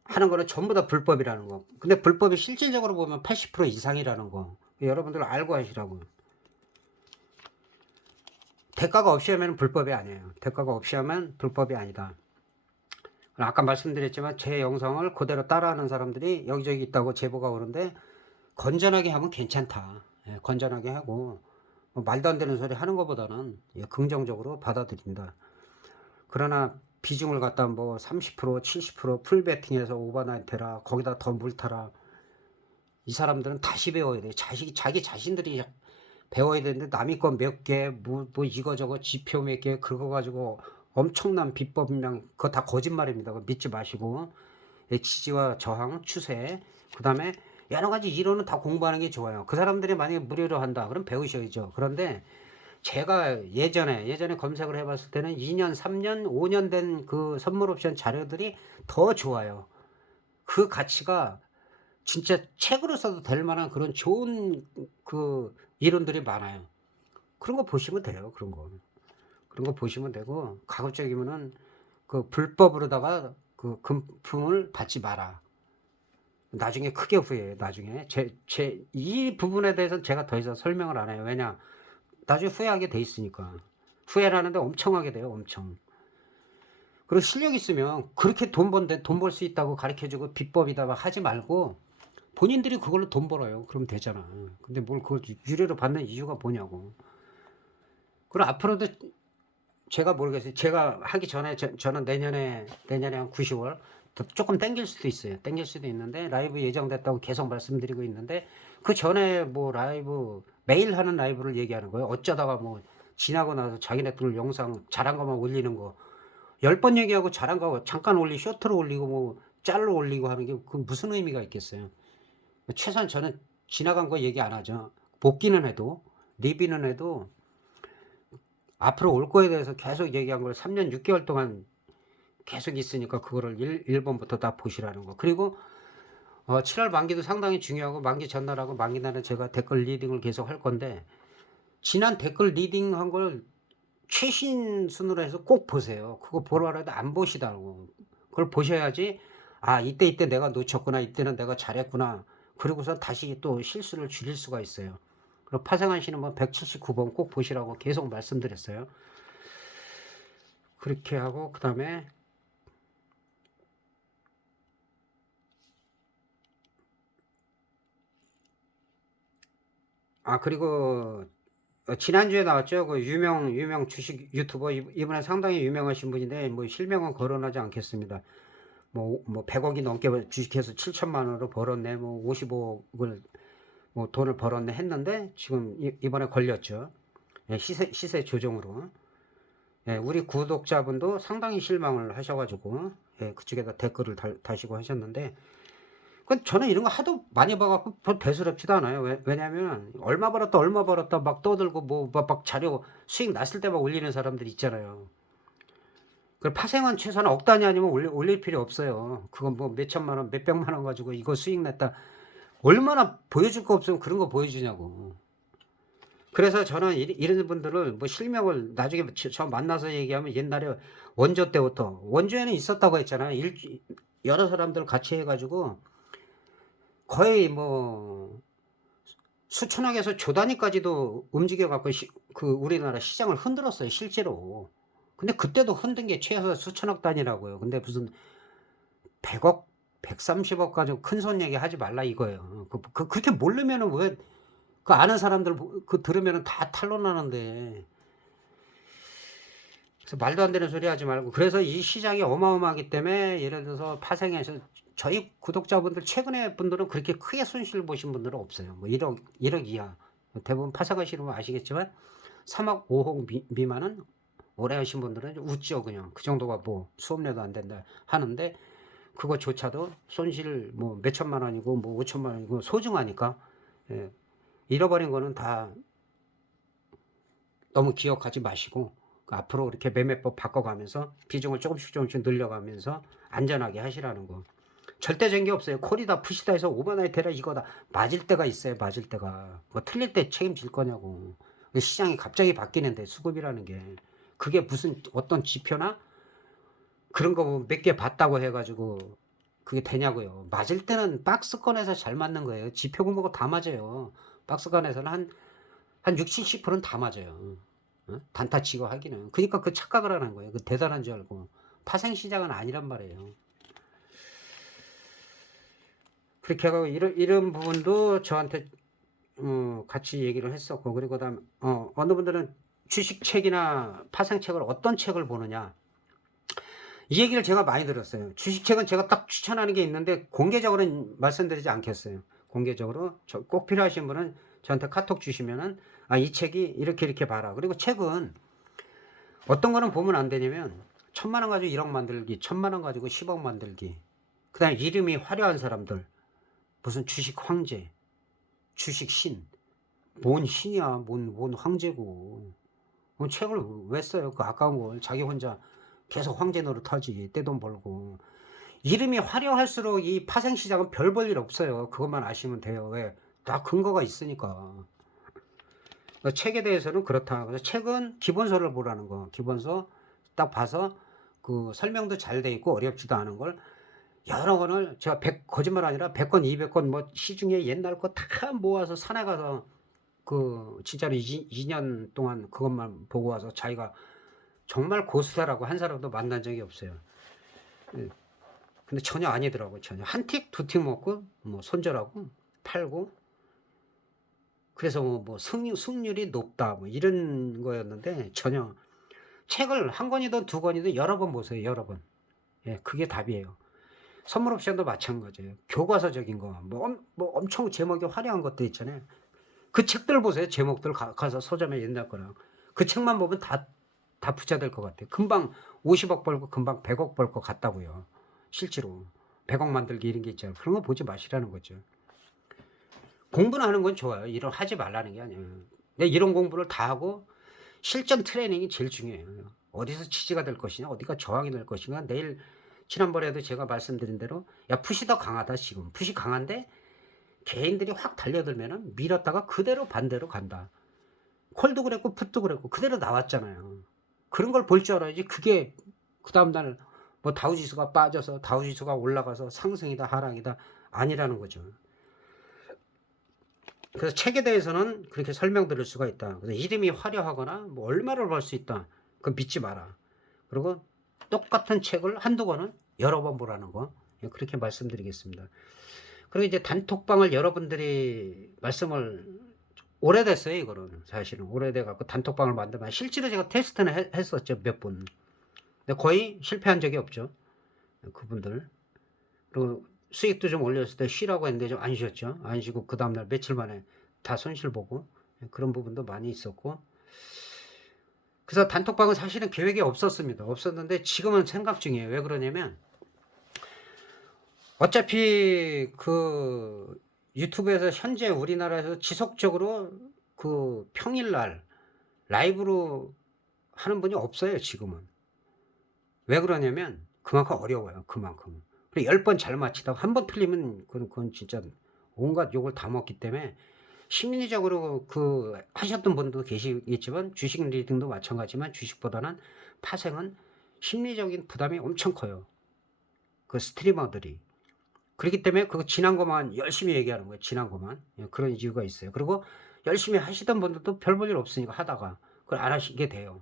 하는 거는 전부 다 불법이라는 거. 근데 불법이 실질적으로 보면 80% 이상이라는 거. 여러분들 알고 하시라고요. 대가가 없이 하면 불법이 아니에요. 대가가 없이 하면 불법이 아니다. 아까 말씀드렸지만 제 영상을 그대로 따라하는 사람들이 여기저기 있다고 제보가 오는데 건전하게 하면 괜찮다. 건전하게 하고 뭐 말도 안 되는 소리 하는 것보다는 긍정적으로 받아들인다. 그러나 비중을 갖다 뭐 30%, 70% 풀베팅해서 오버나이트라 거기다 더 물타라. 이 사람들은 다시 배워야 돼. 자기 자신들이 배워야 되는데 남의 거 몇 개, 뭐 이거저거 지표 몇 개 그거 가지고 엄청난 비법명 그거 다 거짓말입니다. 그거 믿지 마시고 지지와 저항, 추세 그다음에 여러 가지 이론은 다 공부하는 게 좋아요. 그 사람들이 만약에 무료로 한다 그럼 배우셔야죠. 그런데 제가 예전에 검색을 해 봤을 때는 2년, 3년, 5년 된 그 선물 옵션 자료들이 더 좋아요. 그 가치가 진짜 책으로 써도 될 만한 그런 좋은 그 이론들이 많아요. 그런 거 보시면 돼요. 그런 거. 그런 거 보시면 되고 가급적이면은 그 불법으로다가 그 금품을 받지 마라. 나중에 크게 후회해요. 나중에 이 부분에 대해서는 제가 더 이상 설명을 안 해요. 왜냐 나중에 후회하게 돼 있으니까. 후회를 하는데 엄청 하게 돼요. 엄청. 그리고 실력 있으면 그렇게 돈 벌 수 있다고 가르쳐주고 비법이다 막 하지 말고 본인들이 그걸로 돈 벌어요. 그러면 되잖아. 근데 뭘 그걸 유료로 받는 이유가 뭐냐고. 그리고 앞으로도 제가 모르겠어요. 제가 하기 전에 저는 내년에 한 90월 조금 땡길 수도 있어요. 땡길 수도 있는데 라이브 예정됐다고 계속 말씀드리고 있는데 그 전에 뭐 라이브 매일 하는 라이브를 얘기하는 거예요. 어쩌다가 뭐 지나고 나서 자기네들 영상 잘한 것만 올리는 거 10번 얘기하고 잘한 거 잠깐 쇼트로 올리고 뭐 짤로 올리고 하는 게 그 무슨 의미가 있겠어요. 최소한 저는 지나간 거 얘기 안 하죠. 복귀는 해도 리뷰는 해도 앞으로 올 거에 대해서 계속 얘기한 걸 3년 6개월 동안 계속 있으니까 그거를 1번부터 다 보시라는 거. 그리고 7월 만기도 상당히 중요하고 만기 전날하고 만기 날은 제가 댓글 리딩을 계속 할 건데 지난 댓글 리딩한 걸 최신 순으로 해서 꼭 보세요. 그거 보러 하려도 안 보시다고. 그걸 보셔야지 아 이때 내가 놓쳤구나. 이때는 내가 잘했구나. 그리고서 다시 또 실수를 줄일 수가 있어요. 그리고 파생하시는 분 179번 꼭 보시라고 계속 말씀드렸어요. 그렇게 하고 그다음에 그리고 지난주에 나왔죠. 그 유명 주식 유튜버 이분은 상당히 유명하신 분인데 뭐 실명은 거론하지 않겠습니다. 뭐 100억이 넘게 주식해서 7천만 원으로 벌었네. 뭐 55억을 뭐 돈을 벌었네 했는데 지금 이번에 걸렸죠. 예, 시세 조정으로. 예, 우리 구독자분도 상당히 실망을 하셔가지고 예, 그쪽에다 댓글을 다시고 하셨는데 저는 이런 거 하도 많이 봐갖고 별 대수롭지도 않아요. 왜냐면 얼마 벌었다 막 떠들고 막 자료 수익 났을 때 막 올리는 사람들 있잖아요. 그 파생은 최소한 억 단위 아니면 올릴 필요 없어요. 그건 뭐 몇천만 원, 몇백만 원 가지고 이거 수익 냈다. 얼마나 보여줄 거 없으면 그런 거 보여주냐고. 그래서 저는 이런 분들을 뭐 실명을 나중에 저 만나서 얘기하면 옛날에 원조 때부터 원조에는 있었다고 했잖아요. 여러 사람들 같이 해가지고 거의 뭐 수천억에서 조 단위까지도 움직여갖고 그 우리나라 시장을 흔들었어요 실제로. 근데 그때도 흔든 게 최소 수천억 단위라고요. 근데 무슨 100억 130억 가지고 큰손 얘기 하지 말라 이거예요. 그렇게 모르면은 왜 그 아는 사람들 그 들으면은 다 탄론하는데. 그래서 말도 안 되는 소리 하지 말고. 그래서 이 시장이 어마어마하기 때문에 예를 들어서 파생해서 저희 구독자분들 최근에 분들은 그렇게 크게 손실 보신 분들은 없어요. 뭐 1억 이하. 대부분 파생하시는 분 아시겠지만 3억 5억 미만은 오래 하신 분들은 웃죠 그냥. 그 정도가 뭐 수업료도 안 된다 하는데 그거조차도 손실 뭐 몇천만 원이고 뭐 5천만 원이고 소중하니까 예. 잃어버린 거는 다 너무 기억하지 마시고 앞으로 이렇게 매매법 바꿔가면서 비중을 조금씩 늘려가면서 안전하게 하시라는 거. 절대 쟁게 없어요. 콜이다 푸시다 해서 오버나이트 해라 이거다. 맞을 때가 있어요. 맞을 때가. 뭐 틀릴 때 책임질 거냐고. 시장이 갑자기 바뀌는데 수급이라는 게. 그게 무슨 어떤 지표나 그런 거 몇 개 봤다고 해가지고 그게 되냐고요. 맞을 때는 박스권에서 잘 맞는 거예요. 지표 공부가 다 맞아요. 박스권에서는 한 60, 70%는 다 맞아요. 단타 치고 하기는. 그러니까 그 착각을 하는 거예요. 그 대단한 줄 알고. 파생 시장은 아니란 말이에요. 그렇게 하고 이런 부분도 저한테 같이 얘기를 했었고 그리고 그다음 어느 분들은 주식책이나 파생책을 어떤 책을 보느냐 이 얘기를 제가 많이 들었어요. 주식책은 제가 딱 추천하는 게 있는데 공개적으로는 말씀드리지 않겠어요. 공개적으로 꼭 필요하신 분은 저한테 카톡 주시면은 이 책이 이렇게 봐라. 그리고 책은 어떤 거는 보면 안 되냐면 1,000만 원 가지고 1억 만들기, 1,000만 원 가지고 10억 만들기. 그다음에 이름이 화려한 사람들. 무슨 주식 황제, 주식 신. 뭔 신이야. 뭔 황제고. 책을 왜 써요? 그 아까운 걸 자기 혼자 계속 황제 노릇하지. 떼돈 벌고. 이름이 화려할수록 이 파생시장은 별 볼 일 없어요. 그것만 아시면 돼요. 왜? 다 근거가 있으니까. 책에 대해서는 그렇다. 그래서 책은 기본서를 보라는 거. 기본서 딱 봐서 그 설명도 잘 돼 있고 어렵지도 않은 걸 여러 권을 제가 거짓말 아니라 100권, 200권 뭐 시중에 옛날 거 다 모아서 산에 가서 그 진짜로 2년 동안 그것만 보고 와서 자기가 정말 고수다라고 한 사람도 만난 적이 없어요. 예. 근데 전혀 아니더라고요. 전혀. 한 틱, 두 틱 먹고 뭐 손절하고 팔고 그래서 뭐 승률이 높다 뭐 이런 거였는데 전혀 책을 한 권이든 두 권이든 여러 번 보세요. 여러 번. 예, 그게 답이에요. 선물 옵션도 마찬가지예요. 교과서적인 거, 뭐 엄청 제목이 화려한 것들 있잖아요. 그 책들 보세요. 제목들 가서 서점에 옛날 거랑 그 책만 보면 다 부자 될 것 같아요. 금방 50억 벌고 금방 100억 벌 것 같다고요. 실제로 100억 만들기 이런 게 있잖아요. 그런 거 보지 마시라는 거죠. 공부는 하는 건 좋아요. 이런 하지 말라는 게 아니에요. 근데 이런 공부를 다 하고 실전 트레이닝이 제일 중요해요. 어디서 지지가 될 것이냐, 어디가 저항이 될 것이냐. 내일 지난번에도 제가 말씀드린 대로 야 풋이 더 강하다 지금. 풋이 강한데 개인들이 확 달려들면은 밀었다가 그대로 반대로 간다. 콜도 그랬고 풋도 그랬고 그대로 나왔잖아요. 그런 걸 볼 줄 알아야지. 그게 그 다음날 뭐 다우지수가 빠져서 다우지수가 올라가서 상승이다 하락이다 아니라는 거죠. 그래서 책에 대해서는 그렇게 설명드릴 수가 있다. 그래서 이름이 화려하거나 뭐 얼마를 벌 수 있다. 그건 믿지 마라. 그리고 똑같은 책을 한두 권은 여러 번 보라는 거. 그렇게 말씀드리겠습니다. 그리고 이제 단톡방을 여러분들이 말씀을 오래됐어요. 이거는 사실은 오래돼 갖고 단톡방을 만들면 실제로 제가 테스트는 했었죠. 몇 분. 근데 거의 실패한 적이 없죠. 그분들. 그리고 수익도 좀 올렸을 때 쉬라고 했는데 좀 안 쉬었죠. 안 쉬고 그 다음날 며칠 만에 다 손실 보고 그런 부분도 많이 있었고. 그래서 단톡방은 사실은 계획이 없었습니다. 없었는데 지금은 생각 중이에요. 왜 그러냐면 어차피 그 유튜브에서 현재 우리나라에서 지속적으로 그 평일날 라이브로 하는 분이 없어요. 지금은. 왜 그러냐면 그만큼 어려워요. 그만큼. 그리고 10번 잘 맞히다가 한 번 틀리면 그건 진짜 온갖 욕을 다 먹기 때문에 심리적으로 그 하셨던 분도 계시겠지만 주식 리딩도 마찬가지지만 주식보다는 파생은 심리적인 부담이 엄청 커요. 그 스트리머들이. 그렇기 때문에 그거 지난 것만 열심히 얘기하는 거예요. 지난 것만. 예, 그런 이유가 있어요. 그리고 열심히 하시던 분들도 별 볼 일 없으니까 하다가 그걸 안 하시게 돼요.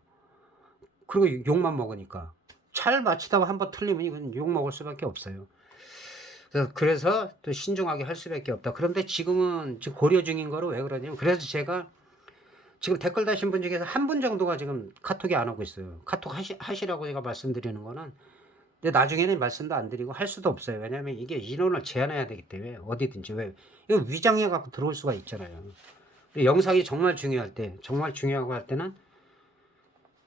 그리고 욕만 먹으니까. 잘 맞히다가 한 번 틀리면 이건 욕 먹을 수밖에 없어요. 그래서 또 신중하게 할 수밖에 없다. 그런데 지금은 지금 고려 중인 거로 왜 그러냐면 그래서 제가 지금 댓글 다신 분 중에서 한 분 정도가 지금 카톡이 안 오고 있어요. 카톡 하시라고 제가 말씀드리는 거는 근데 나중에는 말씀도 안 드리고 할 수도 없어요. 왜냐하면 이게 인원을 제한해야 되기 때문에 어디든지 왜 이거 위장해 갖고 들어올 수가 있잖아요. 영상이 정말 중요할 때 정말 중요하고 할 때는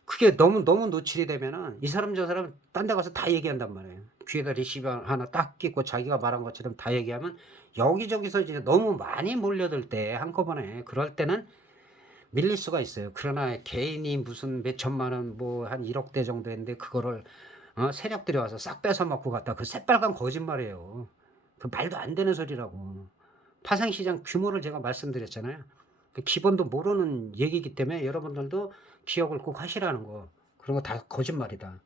그게 너무 노출이 되면은 이 사람 저 사람 딴 데 가서 다 얘기한단 말이에요. 귀에다 리시버 하나 딱 끼고 자기가 말한 것처럼 다 얘기하면 여기저기서 이제 너무 많이 몰려들 때 한꺼번에 그럴 때는 밀릴 수가 있어요. 그러나 개인이 무슨 몇 천만 원 뭐 한 1억 대 정도 했는데 그거를 세력들이 와서 싹 뺏어 먹고 갔다. 그 새빨간 거짓말이에요. 그 말도 안 되는 소리라고. 파생시장 규모를 제가 말씀드렸잖아요. 그 기본도 모르는 얘기이기 때문에 여러분들도 기억을 꼭 하시라는 거. 그런 거 다 거짓말이다.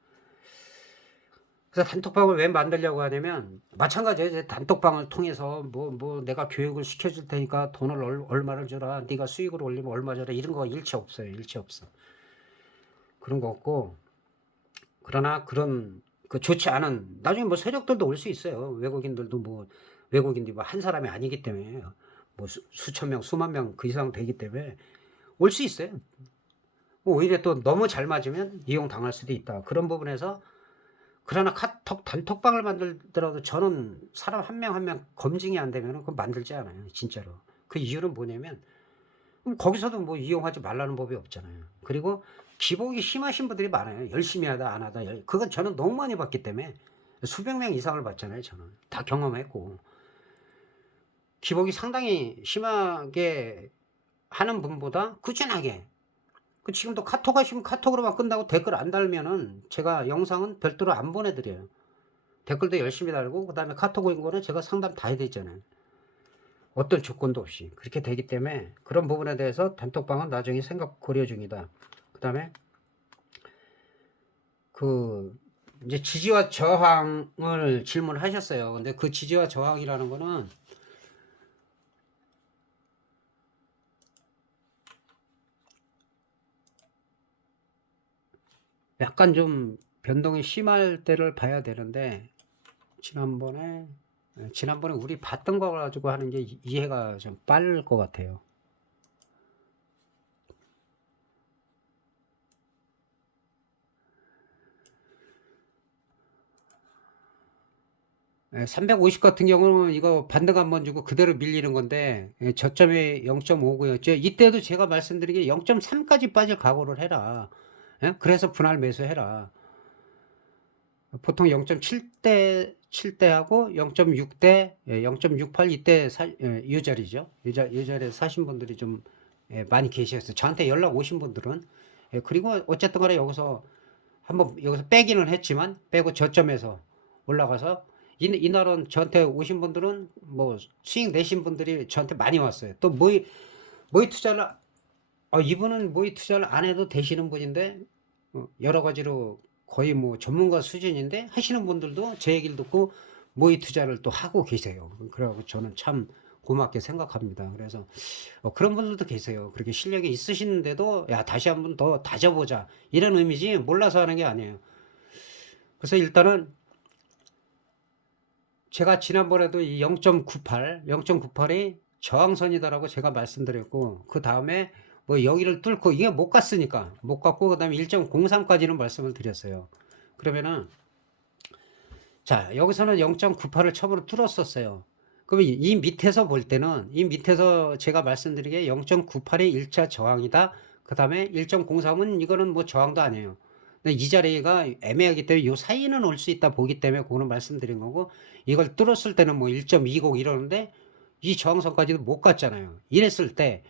그래서 단톡방을 왜 만들려고 하냐면 마찬가지예요. 이제 단톡방을 통해서 뭐 내가 교육을 시켜줄 테니까 돈을 얼마를 줘라. 네가 수익을 올리면 얼마 줘라. 이런 거 일체 없어요. 일체 없어. 그런 거 없고 그러나 그런 그 좋지 않은 나중에 뭐 세력들도 올 수 있어요. 외국인들도 뭐 외국인들이 뭐 한 사람이 아니기 때문에 뭐 수천 명, 수만 명 그 이상 되기 때문에 올 수 있어요. 뭐 오히려 또 너무 잘 맞으면 이용 당할 수도 있다. 그런 부분에서 그러나 카톡 단톡방을 만들더라도 저는 사람 한 명 한 명 검증이 안 되면 그건 만들지 않아요. 진짜로. 그 이유는 뭐냐면 거기서도 뭐 이용하지 말라는 법이 없잖아요. 그리고 기복이 심하신 분들이 많아요. 열심히 하다 안 하다. 그건 저는 너무 많이 봤기 때문에 수백 명 이상을 봤잖아요. 저는 다 경험했고 기복이 상당히 심하게 하는 분보다 꾸준하게 지금도 카톡 하시면 카톡으로만 끝나고 댓글 안 달면은 제가 영상은 별도로 안 보내드려요. 댓글도 열심히 달고 그다음에 카톡 온 거는 제가 상담 다 해드리잖아요. 어떤 조건도 없이 그렇게 되기 때문에 그런 부분에 대해서 단톡방은 나중에 생각 고려 중이다. 그다음에 이제 지지와 저항을 질문하셨어요. 근데 그 지지와 저항이라는 거는 약간 좀 변동이 심할 때를 봐야 되는데 지난번에 우리 봤던 거 가지고 하는 게 이해가 좀 빠를 것 같아요. 350 같은 경우는 이거 반등 한번 주고 그대로 밀리는 건데 저점이 0.59였죠. 이때도 제가 말씀드린 게 0.3까지 빠질 각오를 해라. 그래서 분할 매수해라. 보통 0.7대 하고 0.6대, 0.68 이때 이 자리죠. 이 자리에 사신 분들이 좀 많이 계셨어요. 저한테 연락 오신 분들은. 그리고 어쨌든 간에 여기서 한번 여기서 빼기는 했지만 빼고 저점에서 올라가서 이날은 저한테 오신 분들은 뭐 수익 내신 분들이 저한테 많이 왔어요. 또 모의 투자를 이분은 모의 투자를 안 해도 되시는 분인데 여러 가지로 거의 뭐 전문가 수준인데 하시는 분들도 제 얘기를 듣고 모의 투자를 또 하고 계세요. 그래갖고 저는 참 고맙게 생각합니다. 그래서 그런 분들도 계세요. 그렇게 실력이 있으시는데도 야 다시 한번 더 다져보자 이런 의미지 몰라서 하는 게 아니에요. 그래서 일단은 제가 지난번에도 이 0.98이 저항선이다라고 제가 말씀드렸고 그 다음에 뭐 여기를 뚫고 이게 못 갔으니까 못 갔고 그 다음에 1.03까지는 말씀을 드렸어요. 그러면은 자 여기서는 0.98을 처음으로 뚫었었어요. 그러면 이 밑에서 볼 때는 이 밑에서 제가 말씀드린 게 0.98이 1차 저항이다. 그 다음에 1.03은 이거는 뭐 저항도 아니에요. 근데 이 자리가 애매하기 때문에 이 사이는 올 수 있다 보기 때문에 그거는 말씀드린 거고 이걸 뚫었을 때는 뭐 1.20 이러는데 이 저항선까지도 못 갔잖아요. 이랬을 때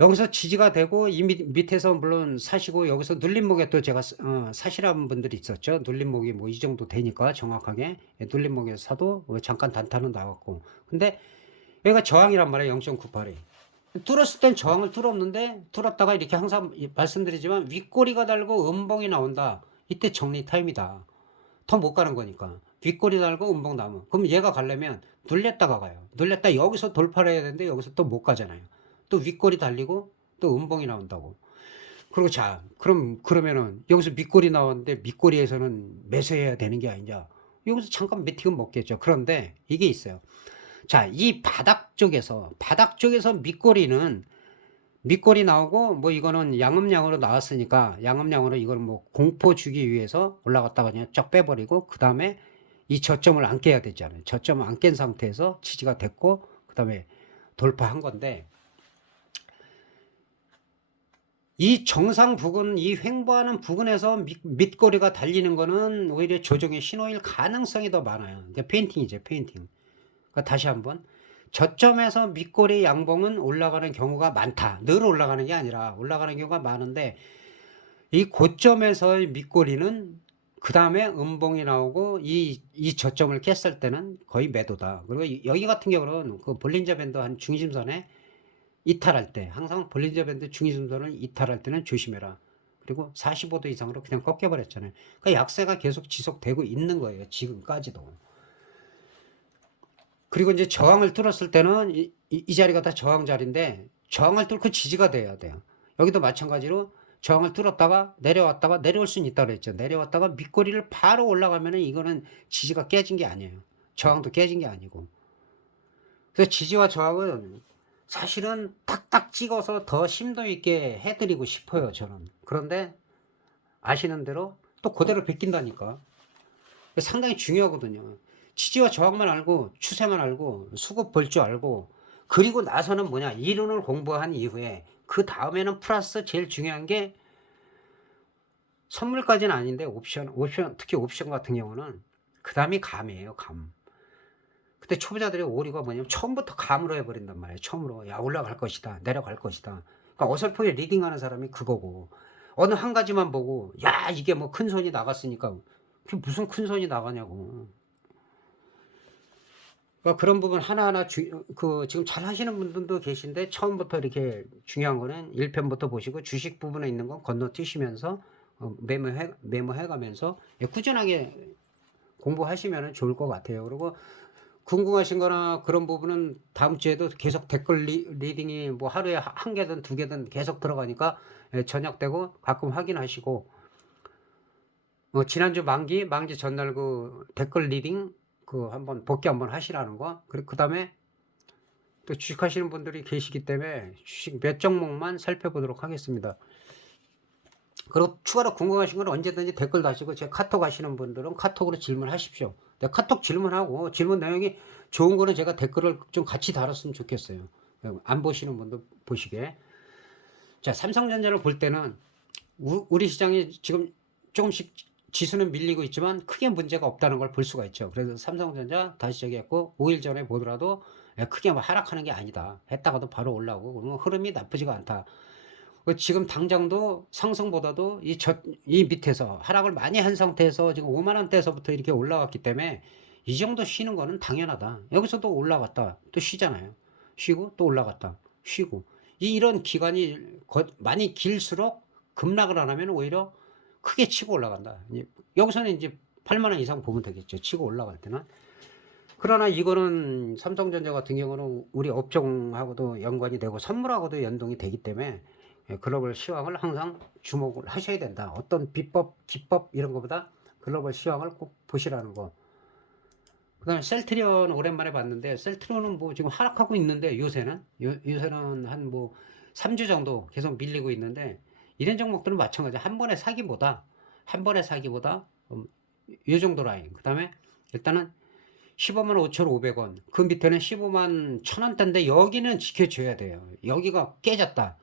여기서 지지가 되고 이 밑에서 물론 사시고 여기서 눌림목에 또 제가 사시라는 분들이 있었죠. 눌림목이 뭐 이 정도 되니까 정확하게 눌림목에서 사도 잠깐 단타는 나왔고 근데 여기가 저항이란 말이에요. 0.98이 뚫었을 땐 저항을 뚫었는데 뚫었다가 이렇게 항상 말씀드리지만 윗꼬리가 달고 음봉이 나온다. 이때 정리 타임이다. 더 못 가는 거니까 윗꼬리 달고 음봉 나무 그럼 얘가 가려면 눌렸다가 가요. 눌렸다 여기서 돌파를 해야 되는데 여기서 또 못 가잖아요. 또 윗꼬리 달리고 또 음봉이 나온다고. 그리고 자 그러면은 여기서 밑꼬리 나왔는데 밑꼬리에서는 매수해야 되는 게 아니냐. 여기서 잠깐 매틱은 먹겠죠. 그런데 이게 있어요. 자, 이 바닥 쪽에서 밑꼬리 나오고 뭐 이거는 양음양으로 나왔으니까 양음양으로 이걸 뭐 공포 주기 위해서 올라갔다가 그냥 쫙 빼버리고 그 다음에 이 저점을 안 깨야 되잖아요. 저점을 안 깬 상태에서 지지가 됐고 그 다음에 돌파한 건데 이 정상 부근, 이 횡보하는 부근에서 밑꼬리가 달리는 거는 오히려 조정의 신호일 가능성이 더 많아요. 이게 페인팅이죠, 페인팅. 그러니까 다시 한번 저점에서 밑꼬리 양봉은 올라가는 경우가 많다. 늘 올라가는 게 아니라 올라가는 경우가 많은데 이 고점에서의 밑꼬리는 그 다음에 음봉이 나오고 이 저점을 깼을 때는 거의 매도다. 그리고 여기 같은 경우는 그 볼린저 밴드 한 중심선에 이탈할 때 항상 볼린저 밴드 중심선을 이탈할 때는 조심해라. 그리고 45도 이상으로 그냥 꺾여버렸잖아요. 그러니까 약세가 계속 지속되고 있는 거예요. 지금까지도. 그리고 이제 저항을 뚫었을 때는 이 자리가 다 저항 자리인데 저항을 뚫고 지지가 돼야 돼요. 여기도 마찬가지로 저항을 뚫었다가 내려왔다가 내려올 수는 있다고 그랬죠. 내려왔다가 밑꼬리를 바로 올라가면은 이거는 지지가 깨진 게 아니에요. 저항도 깨진 게 아니고. 그래서 지지와 저항은 사실은 딱딱 찍어서 더 심도 있게 해드리고 싶어요. 저는. 그런데 아시는 대로 또 그대로 베낀다니까. 상당히 중요하거든요. 지지와 저항만 알고 추세만 알고 수급 볼 줄 알고 그리고 나서는 뭐냐 이론을 공부한 이후에 그 다음에는 플러스 제일 중요한 게 선물까지는 아닌데 옵션 특히 옵션 같은 경우는 그다음이 감이에요, 감. 근데 초보자들의 오류가 뭐냐면 처음부터 감으로 해 버린단 말이에요. 처음으로 '야 올라갈 것이다. 내려갈 것이다.' 그러니까 어설프게 리딩하는 사람이 그거고 어느 한 가지만 보고 '야 이게 뭐 큰 손이 나갔으니까' 그게 무슨 큰 손이 나가냐고. 그러니까 그런 부분 하나하나 지금 잘하시는 분들도 계신데 처음부터 이렇게 중요한 거는 1 편부터 보시고 주식 부분에 있는 건 건너뛰시면서 메모해 가면서 예 꾸준하게 공부하시면은 좋을 것 같아요. 그리고 궁금하신 거나 그런 부분은 다음 주에도 계속 댓글 리딩이 뭐 하루에 한 개든 두 개든 계속 들어가니까 예 저녁 되고 가끔 확인하시고 지난주 만기 전날 그 댓글 리딩 한번 복기 한번 하시라는 거. 그리고 그다음에 또 주식하시는 분들이 계시기 때문에 주식 몇 종목만 살펴보도록 하겠습니다. 그리고 추가로 궁금하신 건 언제든지 댓글 다시고 제 카톡 하시는 분들은 카톡으로 질문하십시오. 네, 카톡 질문하고 질문 내용이 좋은 거는 제가 댓글을 좀 같이 달았으면 좋겠어요. 안 보시는 분도 보시게. 자, 삼성전자를 볼 때는 우리 시장이 지금 조금씩 지수는 밀리고 있지만 크게 문제가 없다는 걸 볼 수가 있죠. 그래서 삼성전자 다시 저기 했고 5일 전에 보더라도 크게 뭐 하락하는 게 아니다. 했다가도 바로 올라오고 그러면 흐름이 나쁘지가 않다. 지금 당장도 상승보다도 이 밑에서 하락을 많이 한 상태에서 지금 5만 원대에서부터 이렇게 올라왔기 때문에 이 정도 쉬는 거는 당연하다. 여기서도 올라갔다 또 쉬잖아요. 쉬고 또 올라갔다 쉬고 이런 기간이 많이 길수록 급락을 안 하면 오히려 크게 치고 올라간다. 여기서는 이제 8만 원 이상 보면 되겠죠. 치고 올라갈 때는. 그러나 이거는 삼성전자 같은 경우는 우리 업종하고도 연관이 되고 선물하고도 연동이 되기 때문에 글로벌 시황을 항상 주목을 하셔야 된다. 어떤 비법, 기법 이런 것보다 글로벌 시황을 꼭 보시라는 거. 그다음에 셀트리온 오랜만에 봤는데 셀트리온은 뭐 지금 하락하고 있는데 요새는 한 뭐 3주 정도 계속 밀리고 있는데 이런 종목들은 마찬가지. 한 번에 사기보다 요 정도 라인. 그다음에 일단은 15만 5,500원. 그 밑에는 15만 1,000원대인데 여기는 지켜줘야 돼요. 여기가 깨졌다.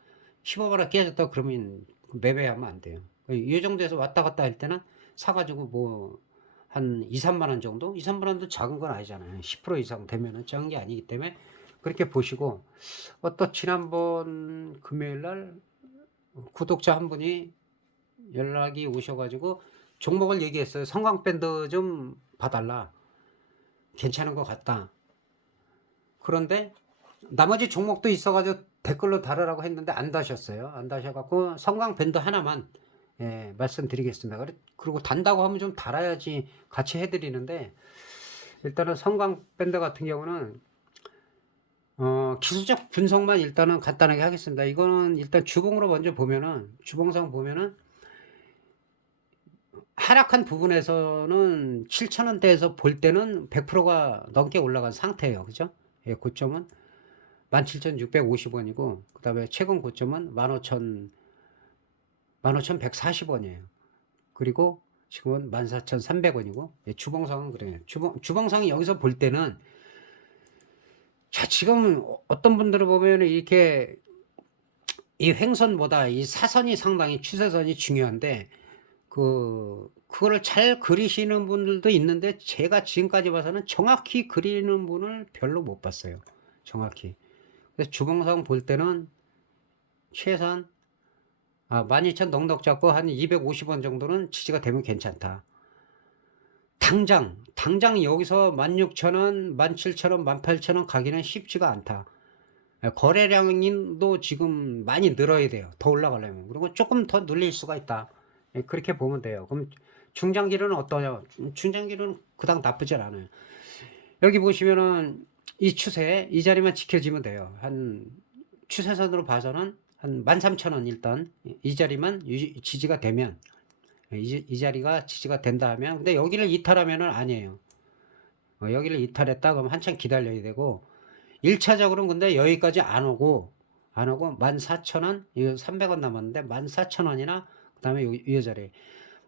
15만 원 깨졌다 그러면 매매하면 안 돼요. 이 정도에서 왔다 갔다 할 때는 사가지고 뭐 한 2, 3만 원 정도? 2, 3만 원도 작은 건 아니잖아요. 10% 이상 되면은 작은 게 아니기 때문에 그렇게 보시고 또 지난번 금요일 날 구독자 한 분이 연락이 오셔가지고 종목을 얘기했어요. 성광밴드 좀 봐달라. 괜찮은 것 같다. 그런데 나머지 종목도 있어가지고 댓글로 달으라고 했는데 안 다셨어요. 안 다셔갖고 성광밴드 하나만 말씀드리겠습니다. 그리고 단다고 하면 좀 달아야지 같이 해드리는데 일단은 성광밴드 같은 경우는 기술적 분석만 일단은 간단하게 하겠습니다. 이거는 일단 주봉으로 먼저 보면은 주봉상 보면은 하락한 부분에서는 7,000원대에서 볼 때는 100%가 넘게 올라간 상태예요. 그죠? 예, 고점은 17,650원이고 그다음에 최근 고점은 15,140원이에요. 그리고 지금은 14,300원이고 예, 주봉상은 그래요. 주봉상이 여기서 볼 때는 자, 지금 어떤 분들을 보면 이렇게 이 횡선보다 이 사선이 상당히 추세선이 중요한데 그거를 잘 그리시는 분들도 있는데 제가 지금까지 봐서는 정확히 그리는 분을 별로 못 봤어요. 정확히. 그래서 주봉상 볼 때는 최소한 12,000 넉넉 잡고 한 250원 정도는 지지가 되면 괜찮다. 당장 여기서 16,000원, 17,000원, 18,000원 가기는 쉽지가 않다. 거래량도 지금 많이 늘어야 돼요. 더 올라가려면. 그리고 조금 더 눌릴 수가 있다. 그렇게 보면 돼요. 그럼 중장기로는 어떠냐? 중장기로는 그닥 나쁘진 않아요. 여기 보시면은 이 추세, 이 자리만 지켜지면 돼요. 한 추세선으로 봐서는 한 13,000원 일단 이 자리만 지지가 되면 이 자리가 지지가 된다 하면 근데 여기를 이탈하면은 아니에요. 여기를 이탈했다 그러면 한참 기다려야 되고 1차적으로는 근데 여기까지 안 오고 14,000원 이거 300원 남았는데 14,000원이나 그 다음에 이 자리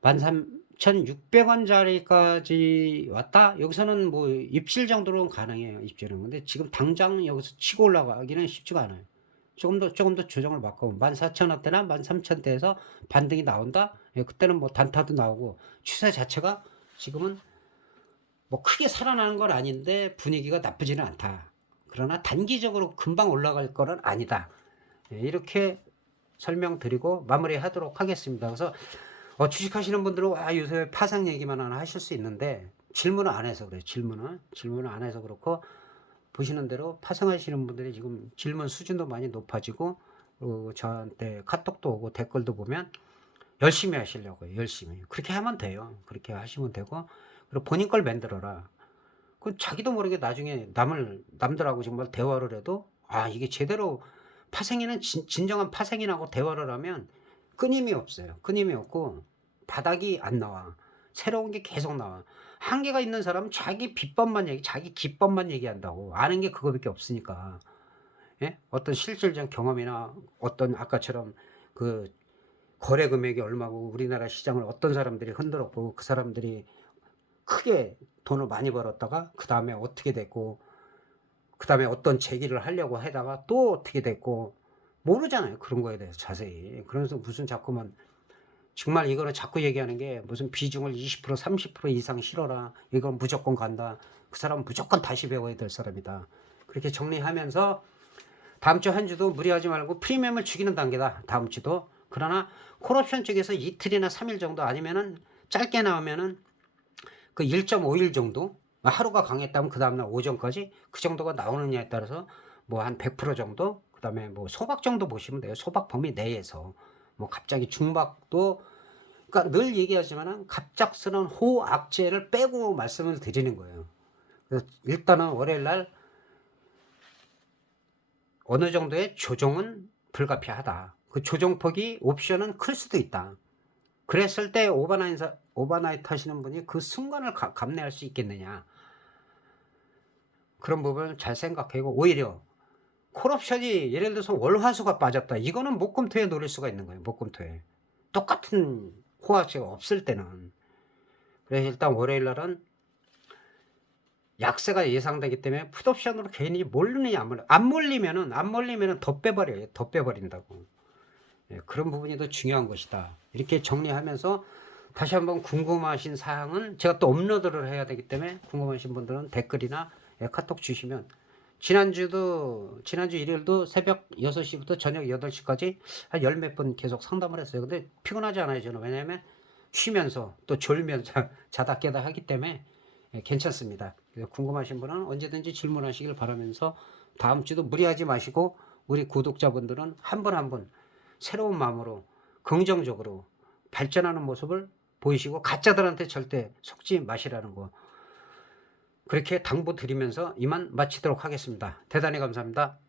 13,600원 자리까지 왔다 여기서는 뭐 입실 정도로는 가능해요. 입실은. 근데 지금 당장 여기서 치고 올라가기는 쉽지가 않아요. 조금 더 조정을 받고 14,000원대나 13,000원대에서 반등이 나온다 예, 그때는 뭐 단타도 나오고 추세 자체가 지금은 뭐 크게 살아나는 건 아닌데 분위기가 나쁘지는 않다. 그러나 단기적으로 금방 올라갈 거는 아니다. 예, 이렇게 설명드리고 마무리하도록 하겠습니다. 그래서 주식하시는 분들은 요새 파상 얘기만 하나 하실 수 있는데 질문을 안 해서 그래요. 질문을 안 해서 그렇고, 보시는 대로 파생하시는 분들이 지금 질문 수준도 많이 높아지고, 저한테 카톡도 오고 댓글도 보면 열심히 하시려고요. 열심히. 그렇게 하면 돼요. 그렇게 하시면 되고, 그리고 본인 걸 만들어라. 그 자기도 모르게 나중에 남들하고 정말 대화를 해도 이게 제대로 파생이는 진정한 파생인하고 대화를 하면 끊임이 없어요. 끊임이 없고 바닥이 안 나와. 새로운 게 계속 나와. 한계가 있는 사람은 자기 자기 기법만 얘기한다고. 아는 게 그거밖에 없으니까. 예? 어떤 실질적 경험이나 어떤 아까처럼 그 거래 금액이 얼마고 우리나라 시장을 어떤 사람들이 흔들었고 그 사람들이 크게 돈을 많이 벌었다가 그 다음에 어떻게 됐고 그 다음에 어떤 제기를 하려고 하다가 또 어떻게 됐고 모르잖아요. 그런 거에 대해서 자세히. 그래서 무슨 자꾸만 정말 이거는 자꾸 얘기하는 게 무슨 비중을 20% 30% 이상 실어라. 이건 무조건 간다. 그 사람은 무조건 다시 배워야 될 사람이다. 그렇게 정리하면서 다음 주 한 주도 무리하지 말고 프리미엄을 죽이는 단계다. 다음 주도. 그러나 콜옵션 쪽에서 이틀이나 3일 정도 아니면은 짧게 나오면은 그 1.5일 정도 하루가 강했다면 그 다음날 오전까지 그 정도가 나오느냐에 따라서 뭐 한 100% 정도 그 다음에 뭐 소박 정도 보시면 돼요. 소박 범위 내에서 뭐 갑자기 중박도 그러니까 늘 얘기하지만은 갑작스러운 호악재를 빼고 말씀을 드리는 거예요. 그래서 일단은 월요일 날 어느 정도의 조정은 불가피하다. 그 조정폭이 옵션은 클 수도 있다. 그랬을 때 오버나이트 하시는 분이 그 순간을 감내할 수 있겠느냐. 그런 부분을 잘 생각하고 오히려 콜옵션이 예를 들어서 월화수가 빠졌다. 이거는 목금토에 노릴 수가 있는 거예요. 목금토에. 똑같은 호화수가 없을 때는. 그래서 일단 월요일 날은 약세가 예상되기 때문에 풋옵션으로 괜히 몰리느냐 안 몰리면은 더 빼버려요. 더 빼버린다고. 예, 그런 부분이 더 중요한 것이다. 이렇게 정리하면서 다시 한번 궁금하신 사항은 제가 또 업로드를 해야 되기 때문에 궁금하신 분들은 댓글이나 카톡 주시면 지난주 일요일도 새벽 6시부터 저녁 8시까지 한 열 몇 번 계속 상담을 했어요. 근데 피곤하지 않아요, 저는. 왜냐면 쉬면서 또 졸면서 자다 깨다 하기 때문에 괜찮습니다. 궁금하신 분은 언제든지 질문하시길 바라면서 다음 주도 무리하지 마시고 우리 구독자분들은 한 분 한 분 새로운 마음으로 긍정적으로 발전하는 모습을 보이시고 가짜들한테 절대 속지 마시라는 거 그렇게 당부 드리면서 이만 마치도록 하겠습니다. 대단히 감사합니다.